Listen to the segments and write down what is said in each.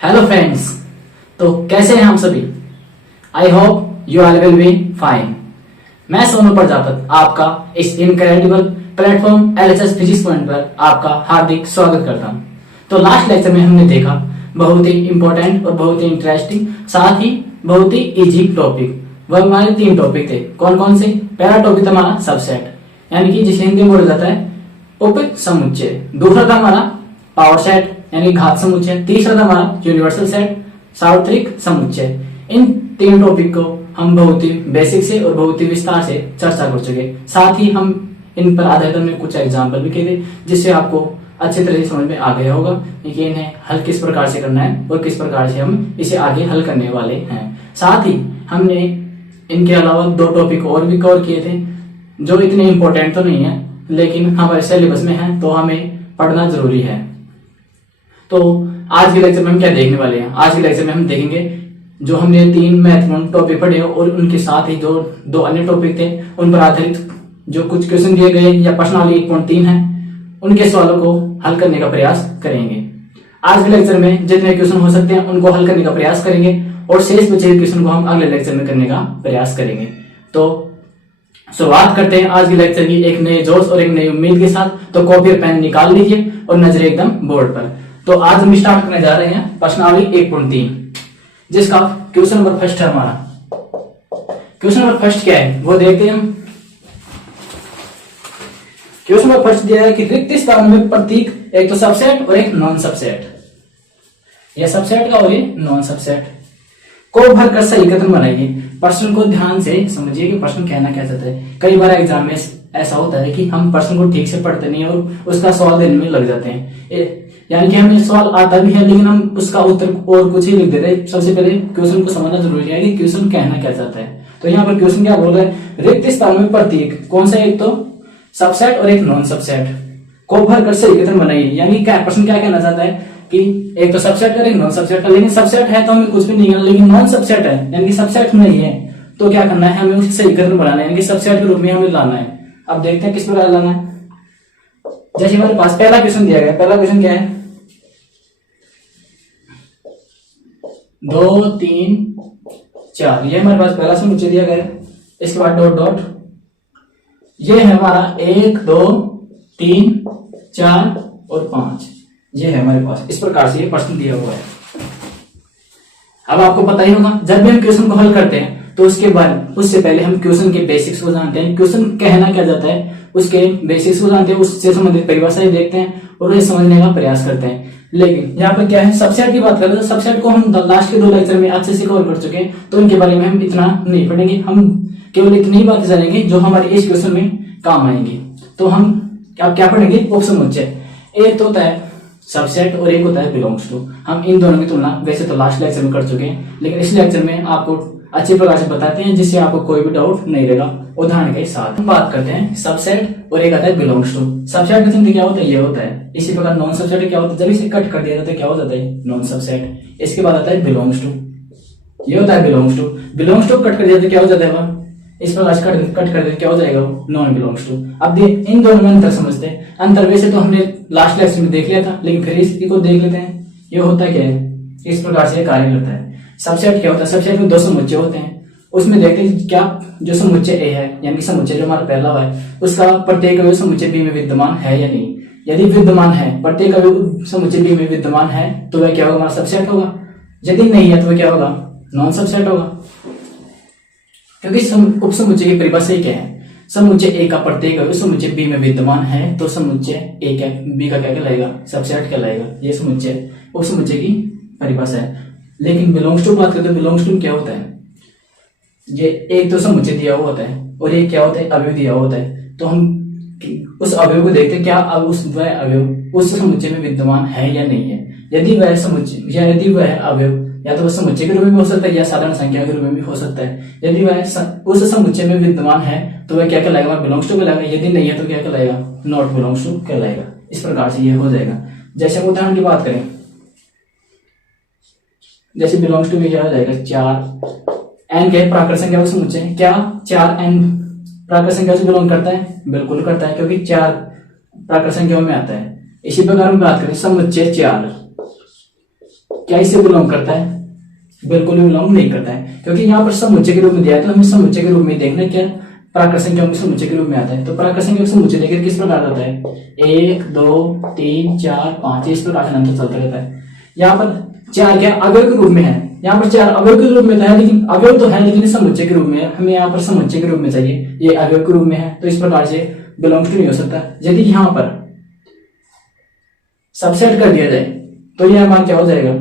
Hello friends. तो कैसे हैं हम सभी? I hope you all will be fine. मैं सोनू प्रजापत आपका इस incredible platform LHS physics point पर आपका हार्दिक स्वागत करता हूं। तो लास्ट लेक्चर में हमने देखा बहुत ही इंपॉर्टेंट और बहुत ही इंटरेस्टिंग साथ ही बहुत ही इजी टॉपिक। वह हमारे 3 टॉपिक थे। कौन कौन से? पहला टॉपिक था हमारा सबसेट, यानी कि जिसे हिंदी में बोला जाता है उप समुच्चय। दूसरा था हमारा पावर सेट यानी घात समुच्चय। तीसरा था हमारा यूनिवर्सल सेट, सार्वत्रिक समुच्चय। इन 3 टॉपिक को हम बहुत ही बेसिक से और बहुत ही विस्तार से चर्चा कर चुके। साथ ही हम इन पर आधारित हमने कुछ एग्जाम्पल भी किए थे, जिससे आपको अच्छी तरह से समझ में आ गया होगा कि इन्हें हल किस प्रकार से करना है और किस प्रकार से हम इसे आगे हल करने वाले हैं। साथ ही हमने इनके अलावा 2 टॉपिक और भी कवर किए थे, जो इतने इंपॉर्टेंट तो नहीं है लेकिन हमारे सिलेबस में है, तो हमें पढ़ना जरूरी है। तो आज के लेक्चर में हम क्या देखने वाले हैं? आज के लेक्चर में हम देखेंगे जो हमने 3 महत्वपूर्ण टॉपिक पढ़े और उनके साथ ही जो 2 अन्य टॉपिक थे उन पर आधारित जो कुछ क्वेश्चन दिए गए या प्रश्नावली 1.3 है, उनके सवालों को हल करने का प्रयास करेंगे। आज के लेक्चर में जितने क्वेश्चन हो सकते हैं उनको हल करने का प्रयास करेंगे और शेष बचे क्वेश्चन को हम अगले लेक्चर में करने का प्रयास करेंगे। तो शुरुआत करते हैं आज के लेक्चर की एक नए जोश और एक नई उम्मीद के साथ। तो कॉपी और पेन निकाल लीजिए और नजर एकदम बोर्ड पर। तो आज हम स्टार्ट करने जा रहे हैं प्रश्नावली 1.3, जिसका क्वेश्चन नंबर फर्स्ट है हमारा। क्वेश्चन नंबर फर्स्ट क्या है वो देखते हैं हम। क्वेश्चन नंबर फर्स्ट दिया है कि रिक्त स्थान में प्रतीक एक तो सबसेट और एक नॉन सबसेट, यह सबसेट का और ये नॉन सबसेट को भरकर सही कथन बनाइए। प्रश्न को ध्यान से समझिए कि प्रश्न कहना क्या चाहता है। कई बार एग्जाम में ऐसा होता है कि हम प्रश्न को ठीक से पढ़ते नहीं और उसका सवाल देने में लग जाते हैं, यानी कि हमें सवाल आता भी है लेकिन हम उसका उत्तर और कुछ ही लिख देते हैं। सबसे पहले क्वेश्चन को समझना जरूरी है कि क्वेश्चन कहना क्या चाहता है। तो यहाँ पर क्वेश्चन क्या बोल रहा है? रिक्त स्थान में प्रतीक कौन सा? एक तो सबसेट और एक नॉन सबसेट को भरकर सही कथन बनाइए। यानी क्या प्रश्न क्या कहना चाहता है कि एक तो सबसेट और एक नॉन सबसेट है, लेकिन सबसेट है तो हमें कुछ भी नहीं करना, लेकिन नॉन सबसेट है यानी कि सबसेट नहीं है तो क्या करना है? हमें उसे सही कथन बनाना है, यानी कि सबसेट के रूप में हमें लाना है। अब देखते हैं किस प्रकार लाना है। जैसे हमारे पास पहला क्वेश्चन दिया गया। पहला क्वेश्चन क्या है? 2 3 4, ये हमारे पास पहला समुच्चय दिया गया है। इसके बाद डॉट डॉट, ये है हमारा 1 2 3 4 और 5, ये है हमारे पास। इस प्रकार से ये प्रश्न दिया हुआ है। अब आपको पता ही होगा जब भी हम क्वेश्चन को हल करते हैं तो उसके बाद उससे पहले हम क्वेश्चन के बेसिक्स को जानते हैं। क्वेश्चन कहना क्या जाता है उसके बेसिक्स को जानते हैं, उससे संबंधित परिभाषाएं देखते हैं और उन्हें समझने का प्रयास करते हैं। लेकिन यहाँ पर क्या है, सबसेट की बात करें तो सबसेट को हम लास्ट के 2 लेक्चर में अच्छे से कवर कर चुके हैं, तो इनके बारे में हम इतना नहीं पढ़ेंगे। हम केवल इतनी ही बातें जानेंगे जो हमारे इस क्वेश्चन में काम आएंगी। तो हम अब क्या पढ़ेंगे? उपसमुच्चय। एक तो होता है सबसेट और एक होता है बिलोंग्स टू। हम इन दोनों की तुलना वैसे तो लास्ट लेक्चर में कर चुके हैं, लेकिन इस लेक्चर में आपको अच्छी प्रकार से बताते हैं जिससे आपको कोई भी डाउट नहीं रहेगा। उदाहरण के साथ हम बात करते हैं सबसेट और एक आता है बिलोंग्स टू। सबसेट का चिन्ह क्या होता है? ये होता है। इसी प्रकार नॉन सबसेट क्या होता है? जब इसे कट कर दिया जाता है क्या हो जाता है? Non subset. इसके बाद आता है बिलोंग्स टू, ये होता है belongs to. Belongs to cut कर दिया तो क्या हो जाता है? वह इस प्रकार कट कर दे क्या हो जाएगा? Non belongs to. अब इन दोनों में अंतर समझते हैं। अंतर वैसे तो हमने लास्ट लेक्चर में देख लिया था, लेकिन फिर इसको देख लेते हैं। ये होता क्या है? इस प्रकार से कार्य करता है। सबसेट क्या होता है? सबसेट में 2 समुच्चय होते हैं। उसमें देखते हैं क्या जो समुच्चय ए है यानी कि समुच्चय जो हमारा पहला है उसका प्रत्येक अवयव समुच्चय बी में विद्यमान है या नहीं। यदि विद्यमान है, प्रत्येक अवयव समुच्चय बी में विद्यमान है तो वह क्या होगा? हमारा सबसेट होगा। यदि नहीं है तो वह क्या होगा? नॉन सबसेट होगा। क्योंकि उपसमुच्चय की परिभाषा क्या है? समुच्चय ए का प्रत्येक अवयव समुच्चय बी में विद्यमान है तो समुच्चय ए क्या बी का क्या कहलाएगा? सबसेट कहलाएगा। ये समुच्चय उपसमुच्चय की परिभाषा है। लेकिन बिलोंग्स टू बात करते हैं, बिलोंग्स टू क्या होता है? ये एक तो समुच्चय दिया हुआ होता है और एक क्या होता है? अवयव दिया हुआ होता है। तो हम उस अवयव को देखते हैं क्या अब वह अवयव उस समुच्चय में विद्यमान है या नहीं है। यदि वह समुच्चय या यदि वह अवयव या तो वह समुच्चय के रूप में हो सकता है या साधारण संख्या के रूप में भी हो सकता है। यदि वह उस समुच्चय में विद्यमान है तो वह क्या कहलाएगा? बिलोंग्स टू कहलाएगा। यदि नहीं है तो क्या कहलाएगा? नॉट बिलोंग्स टू कहलाएगा। इस प्रकार से यह हो जाएगा। जैसे हम उदाहरण की बात करें, जैसे बिलोंग्स टू में क्या हो जाएगा? 4 एन क्या प्राकृत संख्या का समुच्चय। क्या 4 एन प्राकृत संख्या से बिलोंग करता है? बिल्कुल करता है, क्योंकि 4 प्राकृत संख्याओं में आता है। इसी प्रकार हम बात करें समुच्चय 4 क्या इससे बिलोंग करता है? बिल्कुल भी बिलोंग नहीं करता है, क्योंकि यहाँ पर समुच्चय के रूप में दिया है, तो हमें समुच्चय के रूप में देखना क्या प्राकृत संख्या समुच्चय के रूप में आता है। तो प्राकृत संख्या समुच्चय देखकर किस प्रकार आता है? 1 2 3 4 5 इस प्रकार से अंतर चलता रहता है। यहाँ पर 4 क्या अवयव के रूप में है, यहाँ पर 4 अवयव के रूप में तो है, लेकिन अवयव तो है लेकिन समुच्चय के रूप में है, हमें यहाँ पर समुच्चय के रूप में चाहिए, ये अवयव के रूप में है, तो इस प्रकार से बिलोंग्स टू नहीं हो सकता। यदि यहाँ पर सबसेट कर दिया जाए तो यह मान क्या हो जाएगा?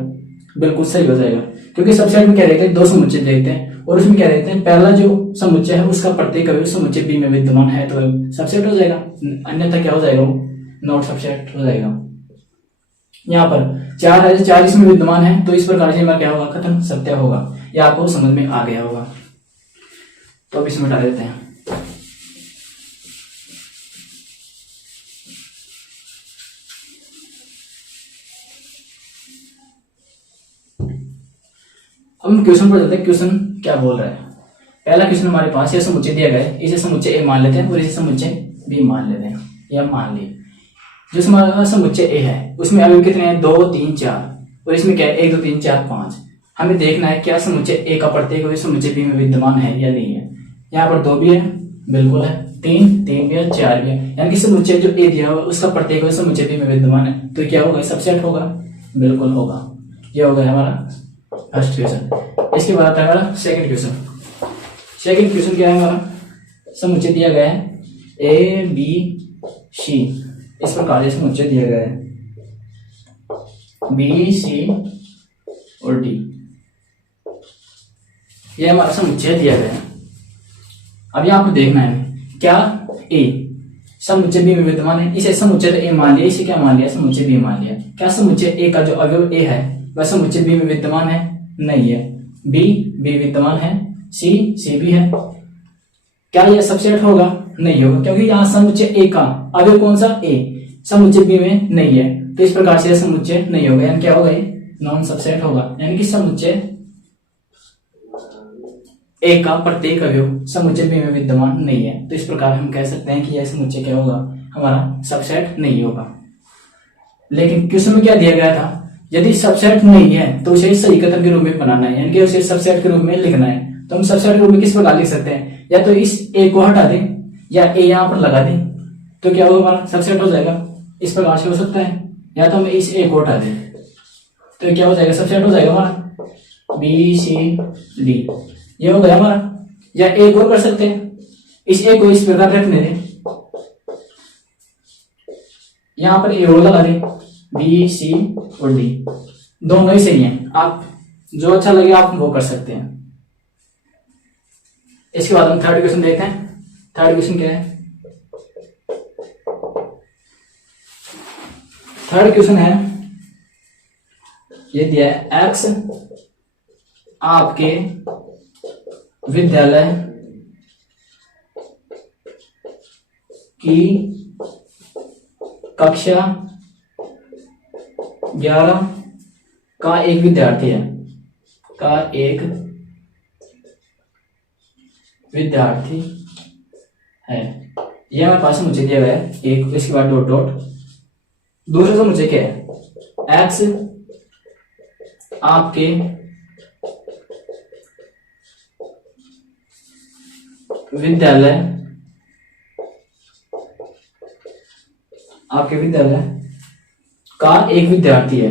बिल्कुल सही हो जाएगा, क्योंकि सबसेट में क्या रहते हैं? 2 समुच्चय देखते हैं और उसमें क्या रहते हैं? पहला जो समुच्चय है उसका प्रत्येक अवयव समुच्चय बी में विद्यमान है तो सबसेट हो जाएगा, अन्यथा क्या हो जाएगा? वो नॉट सबसेट हो जाएगा। यहाँ पर 4 है, 4 इसमें विद्यमान है, तो इस प्रकार से क्या होगा? खत्म, सत्य होगा। यह आपको समझ में आ गया होगा। तो अब इसमें हटा देते हैं। अब हम क्वेश्चन पर जाते हैं, क्वेश्चन क्या बोल रहा है। पहला क्वेश्चन हमारे पास यह समुच्चय दिया गया है, इसे समुच्चय ए मान लेते हैं और इसे समुच्चय बी मान लेते हैं, या मान लिए। जो हमारा समुच्चय ए है उसमें अवयव कितने हैं? 2 3 4, और इसमें क्या है? 1 2 3 4 5। हमें देखना है क्या समुच्चय ए का प्रत्येक अवयव समुच्चय बी में विद्यमान है या नहीं है। यहाँ पर 2 भी है, बिल्कुल है, 3 भी है, 4 भी है, यानी कि समुच्चय जो ए दिया हुआ उसका प्रत्येक अवयव समुच्चय बी में विद्यमान है, तो क्या होगा? सबसेट होगा, बिल्कुल होगा। यह होगा हमारा फर्स्ट क्वेश्चन। इसके बाद आता है हमारा सेकंड क्वेश्चन। सेकंड क्वेश्चन क्या है हमारा? समुच्चय दिया गया है ए बी सी, इस प्रकार से समुच्चय दिया गया है बी सी और डी, यह हमारा समुच्चय दिया गया है। अब यहाँ पर देखना है क्या ए समुच्चय बी में विद्यमान है, इसे समुच्चय ए मान लिया, इसे क्या मान लिया? समुच्चय बी मान लिया। क्या समुच्चय ए का जो अवयव ए है वह समुच्चय बी में विद्यमान है? नहीं है। बी विद्यमान है, सी भी है। क्या यह सबसेट होगा? नहीं होगा, क्योंकि यहाँ समुच्चय ए का अवयव कौन सा? ए, समुच्चय बी में नहीं है, तो इस प्रकार से समुच्चय नहीं होगा, यानी क्या होगा? ये नॉन सबसेट होगा, यानी कि समुच्चय ए का प्रत्येक अवयव समुच्चय बी में विद्यमान नहीं है, तो इस प्रकार हम कह सकते हैं कि यह समुच्चय क्या होगा? हमारा सबसेट नहीं होगा। लेकिन क्वेश्चन में क्या दिया गया था? यदि सबसेट नहीं है तो उसे सही कथन के रूप में बनाना है, यानी कि उसे सबसेट के रूप में लिखना है। तो हम सबसेट के रूप में किस प्रकार लिख सकते हैं? या तो इस ए को हटा दें या ए यहाँ पर लगा दें, तो क्या होगा? हमारा सबसेट हो जाएगा। इस प्रकार से हो सकता है, या तो हम इस ए को हटा दें तो क्या हो जाएगा? सबसेट हो जाएगा हमारा बी सी डी, ये हो गया हमारा। या एक और कर सकते हैं, इस ए को इस प्रकार रखने दें, यहां पर ए और लगा दें, बी सी और डी, दोनों ही सही हैं। आप जो अच्छा लगे आप वो कर सकते हैं। इसके बाद हम थर्ड क्वेश्चन देखते हैं। थर्ड क्वेश्चन क्या है? थर्ड क्वेश्चन है, ये दिया है एक्स आपके विद्यालय की कक्षा 11 का एक विद्यार्थी है, यह हमारे पास मुझे दिया गया है एक, इसके बाद डॉट डॉट, दूसरा से मुझे क्या है? एक्स आपके विद्यालय का एक विद्यार्थी है,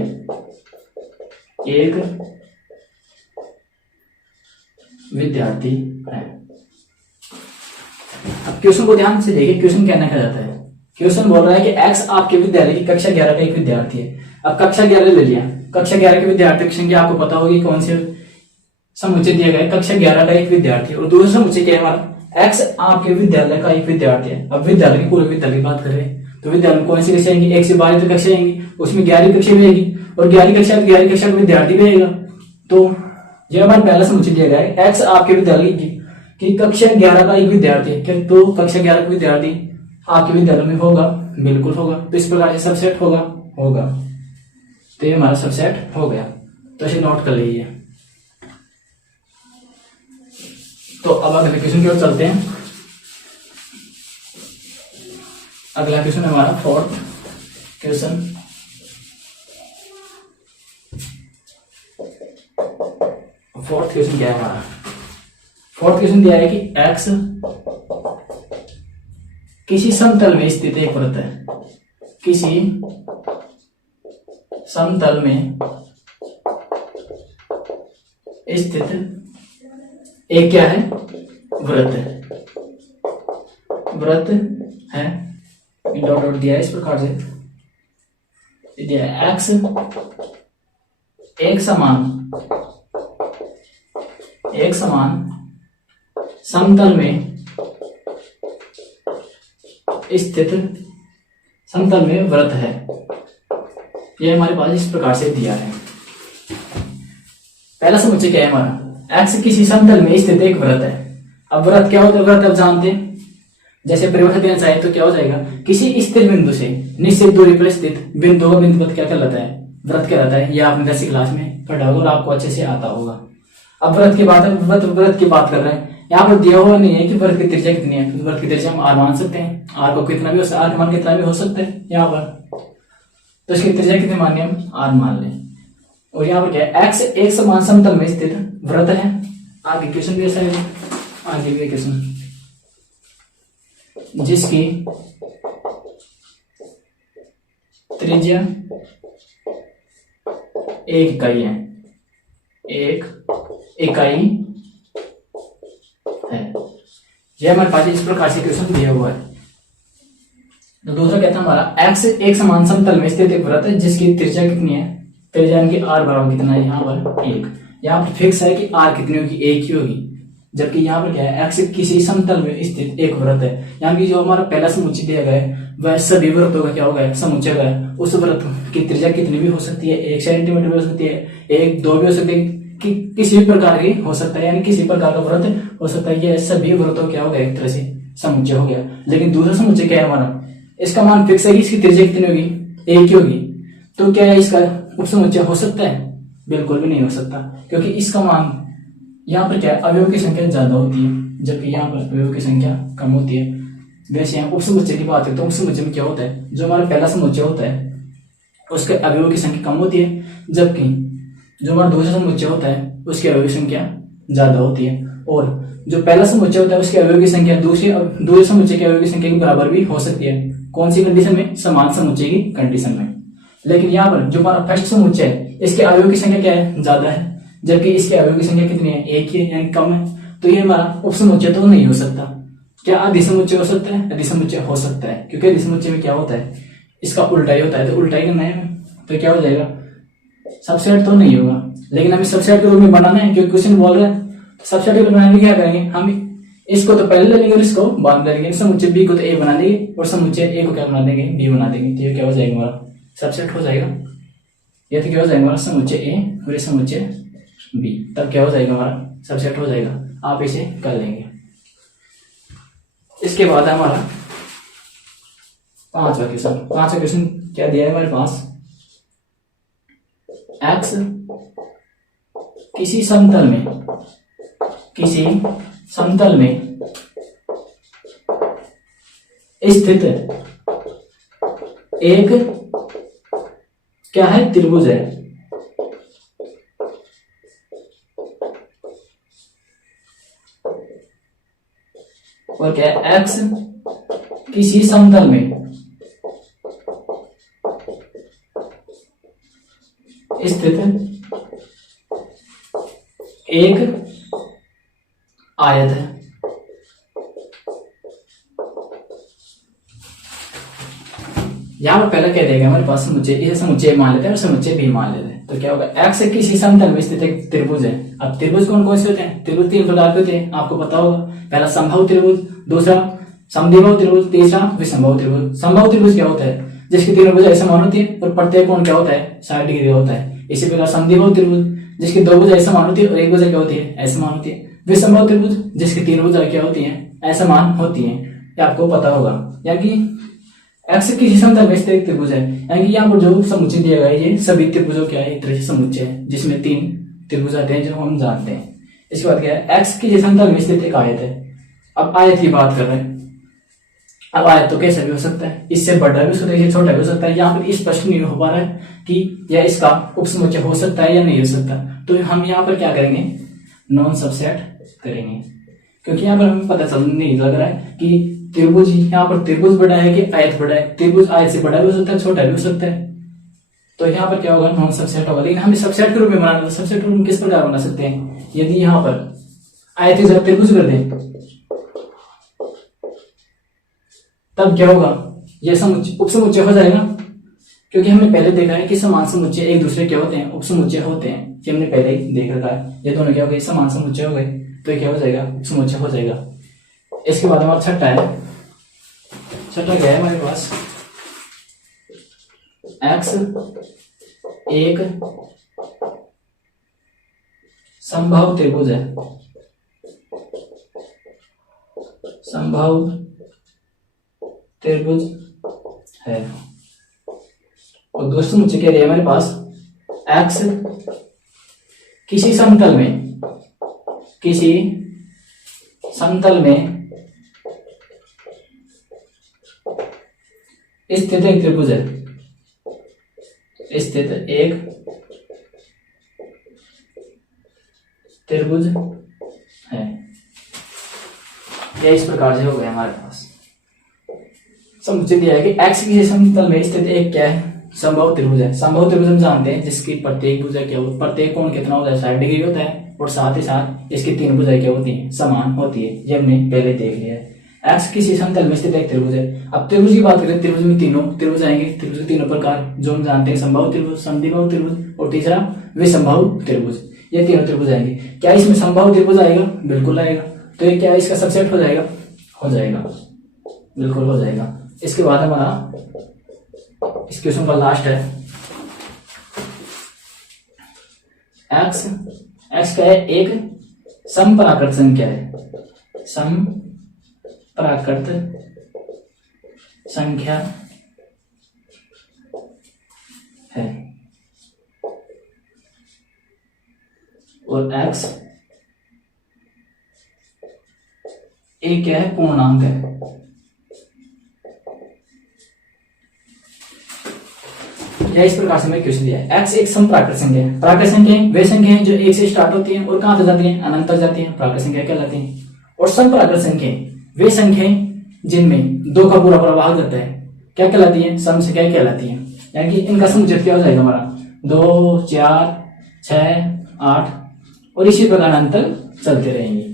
अब क्वेश्चन को ध्यान से देखिए, क्वेश्चन कहना क्या जाता है? क्वेश्चन बोल रहा है कि एक्स आपके विद्यालय की कक्षा 11 का एक विद्यार्थी है। अब कक्षा 11 ले लिया, कक्षा 11 के विद्यार्थी की संख्या आपको पता होगी कौन से समुच्चय दिया गया है? कक्षा 11 का एक विद्यार्थी, और दूसरा समुच्चय क्या है हमारा? एक्स आपके विद्यालय का एक विद्यार्थी है। अब विद्यालय की पूरे विद्यालय की बात करें तो विद्यालय में कौन सी कक्षा आएंगी? 1 से 12 तक कक्षा आएंगी, उसमें 11वीं कक्षा भी आएगी, और 11वीं कक्षा का विद्यार्थी भी आएगा। तो यह हमारा पहला समुच्चय दिया गया है, एक्स आपके विद्यालय की कक्षा 11 का एक विद्यार्थी है। तो कक्षा 11 का विद्यार्थी आपके विद्यालय में होगा, बिल्कुल होगा। तो इस प्रकार से सबसेट होगा। तो ये हमारा सबसेट हो गया, तो इसे नोट कर लीजिए। तो अब अगले क्वेश्चन की ओर चलते हैं। अगला क्वेश्चन है हमारा फोर्थ क्वेश्चन। फोर्थ क्वेश्चन क्या है हमारा? फोर्थ क्वेश्चन दिया है कि एक्स किसी समतल में स्थित एक वृत्त है। किसी समतल में स्थित एक क्या है? वृत्त है। वृत्त है, डॉट डॉट दिया है इस प्रकार से दिया है। एक्स एक समान समतल में स्थित समतल में वृत्त है। यह हमारे पास इस प्रकार से दिया है। पहला समुच्चय क्या है हमारा? एक्स किसी समतल में स्थित एक वृत्त है। अब वृत्त क्या होता है? वृत्त अब जानते हैं, जैसे परिभाषा देना चाहे तो क्या हो जाएगा? किसी स्थिर बिंदु से निश्चित दूरी पर स्थित बिंदु का बिंदुवत क्या कहलाता है? वृत्त कहलाता है। यह आपने 10वीं क्लास में पढ़ा होगा और आपको अच्छे से आता होगा। अब वृत्त की बात कर रहे हैं। यहाँ पर दिया हुआ नहीं है कि वृत्त की त्रिज्या कितनी है। वृत्त की त्रिज्या हम आर मान सकते हैं। आर को कितना भी हो सकता है, आर मान कितना भी हो सकता है यहाँ पर। तो इसकी त्रिज्या कितनी मानिए? हम आर मान लें। और यहाँ पर क्या है? एक्स एक समान समतल में स्थित वृत्त है। आगे क्वेश्चन भी ऐसा है, आगे भी क्वेश्चन, जिसकी त्रिज्या एक इकाई है। एक इकाई है। यह हमारे पास इस प्रकार से क्वेश्चन दिया हुआ है। तो दूसरा कहता है हमारा एक्स एक समान समतल में स्थित एक वृत्त है जिसकी त्रिज्या कितनी है? त्रिज्या की आर बराबर कितना है? यहाँ पर एक। यहाँ पर फिक्स है कि आर कितनी होगी? एक ही होगी। जबकि यहाँ पर क्या है? एक्स किसी समतल में स्थित एक वृत्त है। यहाँ की जो हमारा पहला समुच्चय दिया गया है वह सभी वृत्तों का क्या होगा? समुच्चय है। उस वृत्त की त्रिज्या कितनी भी हो सकती है, 1 सेंटीमीटर भी हो सकती है, 1, 2 भी हो सकती है, कि किसी भी प्रकार की हो सकता है, यानी किसी प्रकार का वृत्त हो सकता है। ये सभी वृत्तों क्या हो गया? एक तरह से समुच्चय हो गया। लेकिन दूसरा समुच्चय क्या है हमारा? इसका मान फिक्स है कि इसकी त्रिज्या कितनी होगी? एक ही होगी। तो क्या है इसका उपसमुच्चय हो सकता है? बिल्कुल भी नहीं हो सकता, क्योंकि इसका मान यहाँ पर क्या है? अवयव की संख्या ज्यादा होती है, जबकि यहाँ पर अवयव की संख्या कम होती है। वैसे यहाँ उपसमुच्चय की बात है तो उपसमुच्चय में क्या होता है? जो हमारा पहला समुच्चय होता है उसके अवयव की संख्या कम होती है, जबकि जो हमारा दूसरा समुच्चय होता है उसकी अवयव की संख्या ज्यादा होती है। और जो पहला समुच्चय होता है उसके अवयव की संख्या दूसरे समुच्चय के अवयव की संख्या के बराबर भी हो सकती है। कौन सी कंडीशन में? समान समुच्चय की कंडीशन में। लेकिन यहाँ पर जो हमारा फर्स्ट समुच्चय है इसके अवयव की संख्या क्या है? ज्यादा है, जबकि इसके अवयव की संख्या कितनी है? एक ही है, यानी कम है। तो ये हमारा उपसमुच्चय तो नहीं हो सकता। क्या अधिसमुच्चय हो सकता है? अधिसमुच्चय हो सकता है, क्योंकि अधिसमुच्चय में क्या होता है? इसका उल्टा ही होता है। तो उल्टा ही करना है तो क्या हो जाएगा? सबसेट तो नहीं होगा। लेकिन हमें सबसेट के रूप में बनाना है, क्योंकि क्वेश्चन बोल रहे हैं। सबसेट के रूप में बनाने क्या करेंगे? हम इसको तो पहले ले लेंगे और इसको बाद में ले लेंगे। समुच्चय बी को तो ए बना देंगे और समुच्चय ए को क्या बना देंगे? बी बना देंगे। तो ये क्या हो जाएगा? हमारा सबसेट हो जाएगा। ये तो क्या हो जाएगा? हमारा समुच्चय ए और ये समुच्चय बी। तब क्या हो जाएगा? हमारा सबसेट हो जाएगा। आप इसे कर लेंगे। इसके बाद हमारा पांचवा क्वेश्चन क्या दिया है हमारे पास? एक्स किसी समतल में स्थित एक क्या है? त्रिभुज है। और क्या है? एक्स किसी समतल में स्थित एक आयत है। यहां पर पहले कह देगा हमारे पास समुच्चय, इसे समुच्चय मान लेते हैं और समुच्चय भी मान लेते हैं। तो क्या होगा? एक्स किसी समतल में स्थित एक त्रिभुज है। अब त्रिभुज कौन कौन से होते हैं? त्रिभुज 3 प्रकार के होते हैं, आपको पता होगा। पहला समबाहु त्रिभुज, दूसरा समद्विबाहु त्रिभुज, तीसरा विषमबाहु त्रिभुज। समबाहु त्रिभुज क्या होता है? जिसकी तीनों भुजाएं समान होती है और प्रत्येक कोण क्या होता है? 60 डिग्री होता है। इसी प्रकार समद्विबाहु त्रिभुज जिसकी 2 भुजाएं समान होती है और एक भुजा क्या होती है? असमान होती है। विषमबाहु त्रिभुज जिसकी 3 भुजाएं क्या होती है? असमान होती है। ये आपको पता होगा। यानी एक्स किसी समतल में स्थित एक त्रिभुज है, यानी कि यहाँ पर जो समुच्चय दिया गया है ये सभी त्रिभुजों क्या है? एक तरह से समुच्चय है, जिसमें 3 त्रिभुज आते हैं जो हम जानते हैं। इसके बाद क्या है? एक्स किसी समतल में स्थित एक आयत है। अब आयत की बात कर रहे हैं। अब आयत तो कैसे भी हो सकता है, इससे बड़ा भी हो सकता है, इससे छोटा भी हो सकता है। यहाँ पर स्पष्ट नहीं हो पा रहा है कि यह इसका उपसमुच्चय हो सकता है या नहीं हो सकता। तो हम यहाँ पर क्या करेंगे? नॉन सबसेट करेंगे, क्योंकि यहाँ पर हमें पता चल नहीं लग रहा है कि त्रिभुज, यहाँ पर त्रिभुज बड़ा है कि आयत बड़ा है। त्रिभुज आयत से बड़ा भी हो सकता है, छोटा भी हो सकता है, तो यहाँ पर क्या होगा, नॉन सबसेट होगा। लेकिन हमें सबसेट के रूप में बनाना, तो सबसेट के रूप में किस प्रकार बना सकते हैं, यदि यहाँ पर आयत की जगह त्रिभुज कर दें तब क्या होगा, यह समुच्चय उपसमुच्चय हो जाएगा, क्योंकि हमने पहले देखा है कि समान समुच्चय एक दूसरे क्या होते हैं, उपसमुच्चय होते हैं। ये हमने पहले ही देख रखा है। ये दोनों क्या हो गए, समान समुच्चय हो गए, तो ये क्या हो जाएगा, उपसमुच्चय हो जाएगा। इसके बाद हमारा छठा है, छठा क्या है हमारे पास, x एक समबाहु त्रिभुज है, समबाहु त्रिभुज है। और दोस्तों मुझे कह रही है हमारे पास x किसी समतल में, किसी समतल में स्थित एक त्रिभुज है, स्थित एक त्रिभुज है। यह इस प्रकार से हो गया हमारे पास। समुच्चय दिया है कि x किसी समतल में स्थित एक क्या है, समबाहु त्रिभुज है। समबाहु त्रिभुज हम जानते हैं जिसकी प्रत्येक भुजा क्या होती है, प्रत्येक कोण कितना होता है, 60 डिग्री होता है, और साथ ही साथ इसकी तीन भुजाएं क्या होती हैं, समान होती है। ये हमने पहले देख लिया है। x किसी समतल में स्थित एक त्रिभुज है। अब त्रिभुज की बात करें, त्रिभुज में तीनों त्रिभुज आएंगे। त्रिभुज के तीनों प्रकार जो हम जानते हैं, समबाहु त्रिभुज, समद्विबाहु त्रिभुज और तीसरा विषमबाहु त्रिभुज। ये तीनों त्रिभुज आएंगे। क्या इसमें समबाहु त्रिभुज आएगा? बिल्कुल आएगा। तो ये क्या इसका सबसेट हो जाएगा? हो जाएगा, बिल्कुल हो जाएगा। इसके बाद हमारा इस क्वेश्चन का लास्ट है x क्या है, एक समपराकृत संख्या है, समपराकृत संख्या है, और x एक क्या है, पूर्णांक है। इस प्रकार से मैं क्वेश्चन दिया है। x एक समप्राकृत संख्या है। प्राकृत संख्याएं वे संख्याएं हैं जो एक से स्टार्ट होती हैं और कहां तक जाती हैं, अनंत तक जाती हैं, प्राकृत संख्या कहलाती हैं। और समप्राकृत संख्याएं वे संख्याएं जिनमें दो का पूरा भाग जाता है, क्या कहलाती हैं, सम संख्याएं कहलाती हैं। यानी कि इनका समुच्चय क्या हो जाएगा हमारा, 2, 4, 6, 8 और इसी प्रकार अनंत तक चलते रहेंगे।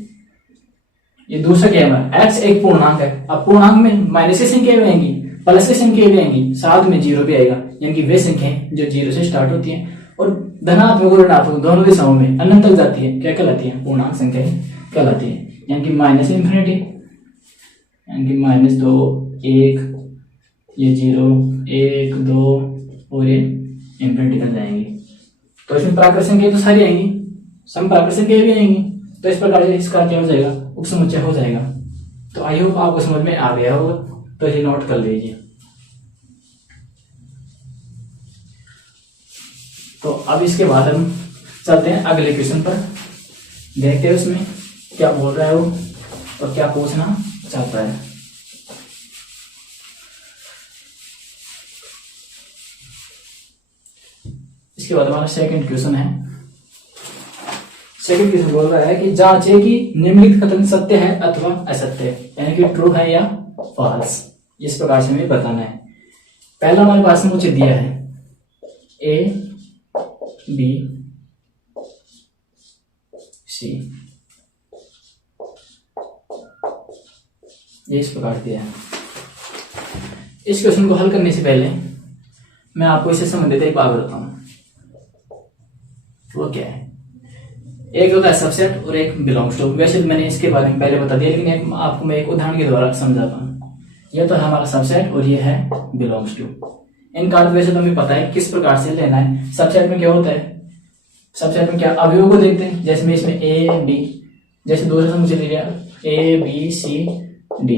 ये दूसरा क्या है हमारा, x एक पूर्णांक है। अब पूर्णांक में माइनस की संख्या भी आएंगी, प्लस की संख्या भी आएंगी, साथ में जीरो भी आएगा। यानी कि वे संख्याएं जो जीरो से स्टार्ट होती हैं और धनात्मक और ऋणात्मक दोनों दिशाओं में अनंत तक जाती है, क्या कहलाती है, पूर्णांक संख्याएं कहलाती है। यानी कि माइनस इंफिनिटी, यानी कि -2, 1, ये 0, 1, 2 और ये इंफिनिटी तक जाएंगी। तो इसमें प्राकृत संख्या तो सारी आएंगी, सम प्राकृत संख्या भी आएंगी। तो इस प्रकार से इसका क्या हो जाएगा, उपसमुच्चय हो जाएगा। तो आई होप आपको समझ में आ गया होगा, तो ये नोट कर लीजिए। तो अब इसके बाद हम चलते हैं अगले क्वेश्चन पर, देखते हैं उसमें क्या बोल रहा है वो और क्या पूछना चाहता है। इसके बाद हमारा सेकंड क्वेश्चन है। सेकंड क्वेश्चन बोल रहा है कि जांचे कि निम्नलिखित कथन सत्य है अथवा असत्य है, यानी कि ट्रू है या फॉल्स। इस प्रकार से हमें बताना है। पहला हमारे पास मुझे दिया है A, B, C, ये इस प्रकार दिया है। इस क्वेश्चन को हल करने से पहले मैं आपको इससे संबंधित एक बात बताता हूं। वो क्या है, एक होता है सबसेट और एक बिलोंग्स टू। वैसे तो मैंने इसके बारे में पहले बता दिया, लेकिन आपको मैं एक उदाहरण के द्वारा समझाता हूँ। यह तो है हमारा सबसेट और ये है बिलोंग्स टू। इनका अर्थ वैसे तो हमें पता है किस प्रकार से लेना है। सबसेट में क्या होता है, सबसेट में क्या अवयवों को देखते हैं, जैसे मैं इसमें A, B, जैसे दूसरा समुच्चय ले लिया A, B, C, D,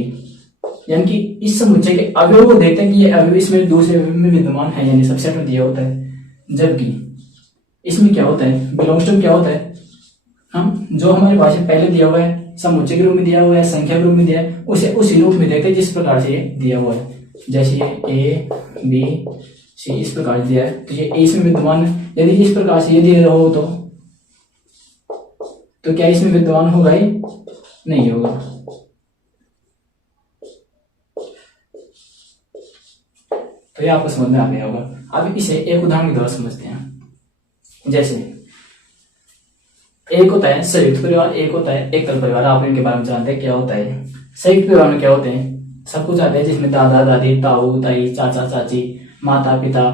यानी कि इस समुच्चय के अवयवों को देखते हैं कि ये अवयव इसमें दूसरे अवयव में विद्यमान है, यानी सबसेट में दिया होता है। जबकि इसमें क्या होता है, बिलोंग्स टू क्या होता है, हम जो हमारे पास पहले दिया हुआ है, समुच्चय के रूप में दिया हुआ है, संख्या के रूप में दिया है, उसे उसी रूप में देखते हैं जिस प्रकार से ये दिया हुआ है। जैसे ये A, B, C इस प्रकार से दिया है, तो ये A इसमें विद्यमान है। यदि इस प्रकार से ये दिया हो तो क्या इसमें विद्यमान होगा ही नहीं होगा। तो ये आपको समझ में आ गया होगा। अब इसे एक उदाहरण के द्वारा समझते हैं। जैसे एक होता है संयुक्त परिवार, एक होता है एकल परिवार। आप इनके बारे में जानते हैं क्या होता है। संयुक्त परिवार में क्या होते हैं, सब कुछ आते हैं, जिसमें दादा दादी, ताऊ ताई, चाचा चाची, माता पिता,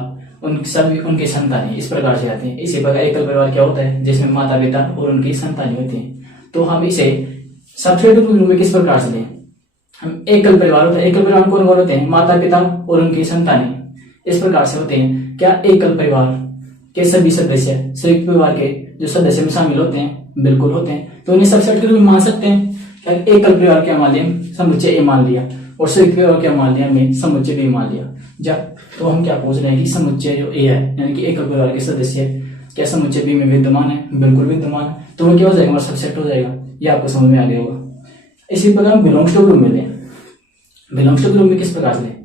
उन सभी उनकी संतानें इस प्रकार से आते हैं। इसी प्रकार एकल परिवार क्या होता है, जिसमें माता पिता और उनकी संतानें होती हैं। तो हम इसे सबसेट रूप में किस प्रकार से लें, हम एकल परिवार होता है। एकल परिवार में कौन कौन होते हैं, माता पिता और उनकी संतानें इस प्रकार से होते हैं। क्या एकल परिवार के सभी सदस्य संयुक्त परिवार के जो सदस्य में शामिल होते हैं, बिल्कुल होते हैं। तो उन्हें सबसेट के रूप में मान सकते हैं। एकल परिवार क्या मान लिया, समुच्चय ए मान लिया, और संयुक्त परिवार क्या मान लिया, हमने समुच्चय बी मान लिया। जब तो हम क्या पूछ रहे हैं कि समुच्चय जो ए है, यानी कि एकल परिवार के सदस्य क्या समुच्चय बी में विद्यमान है, बिल्कुल विद्यमान है। तो वो क्या हो जाएगा, हमारा सबसेट हो जाएगा। ये आपको समझ में आ गया होगा। इसी प्रकार हम बिलोंग्स टू ग्रुप में लें। बिलोंग्स टू ग्रुप में किस प्रकार से लें,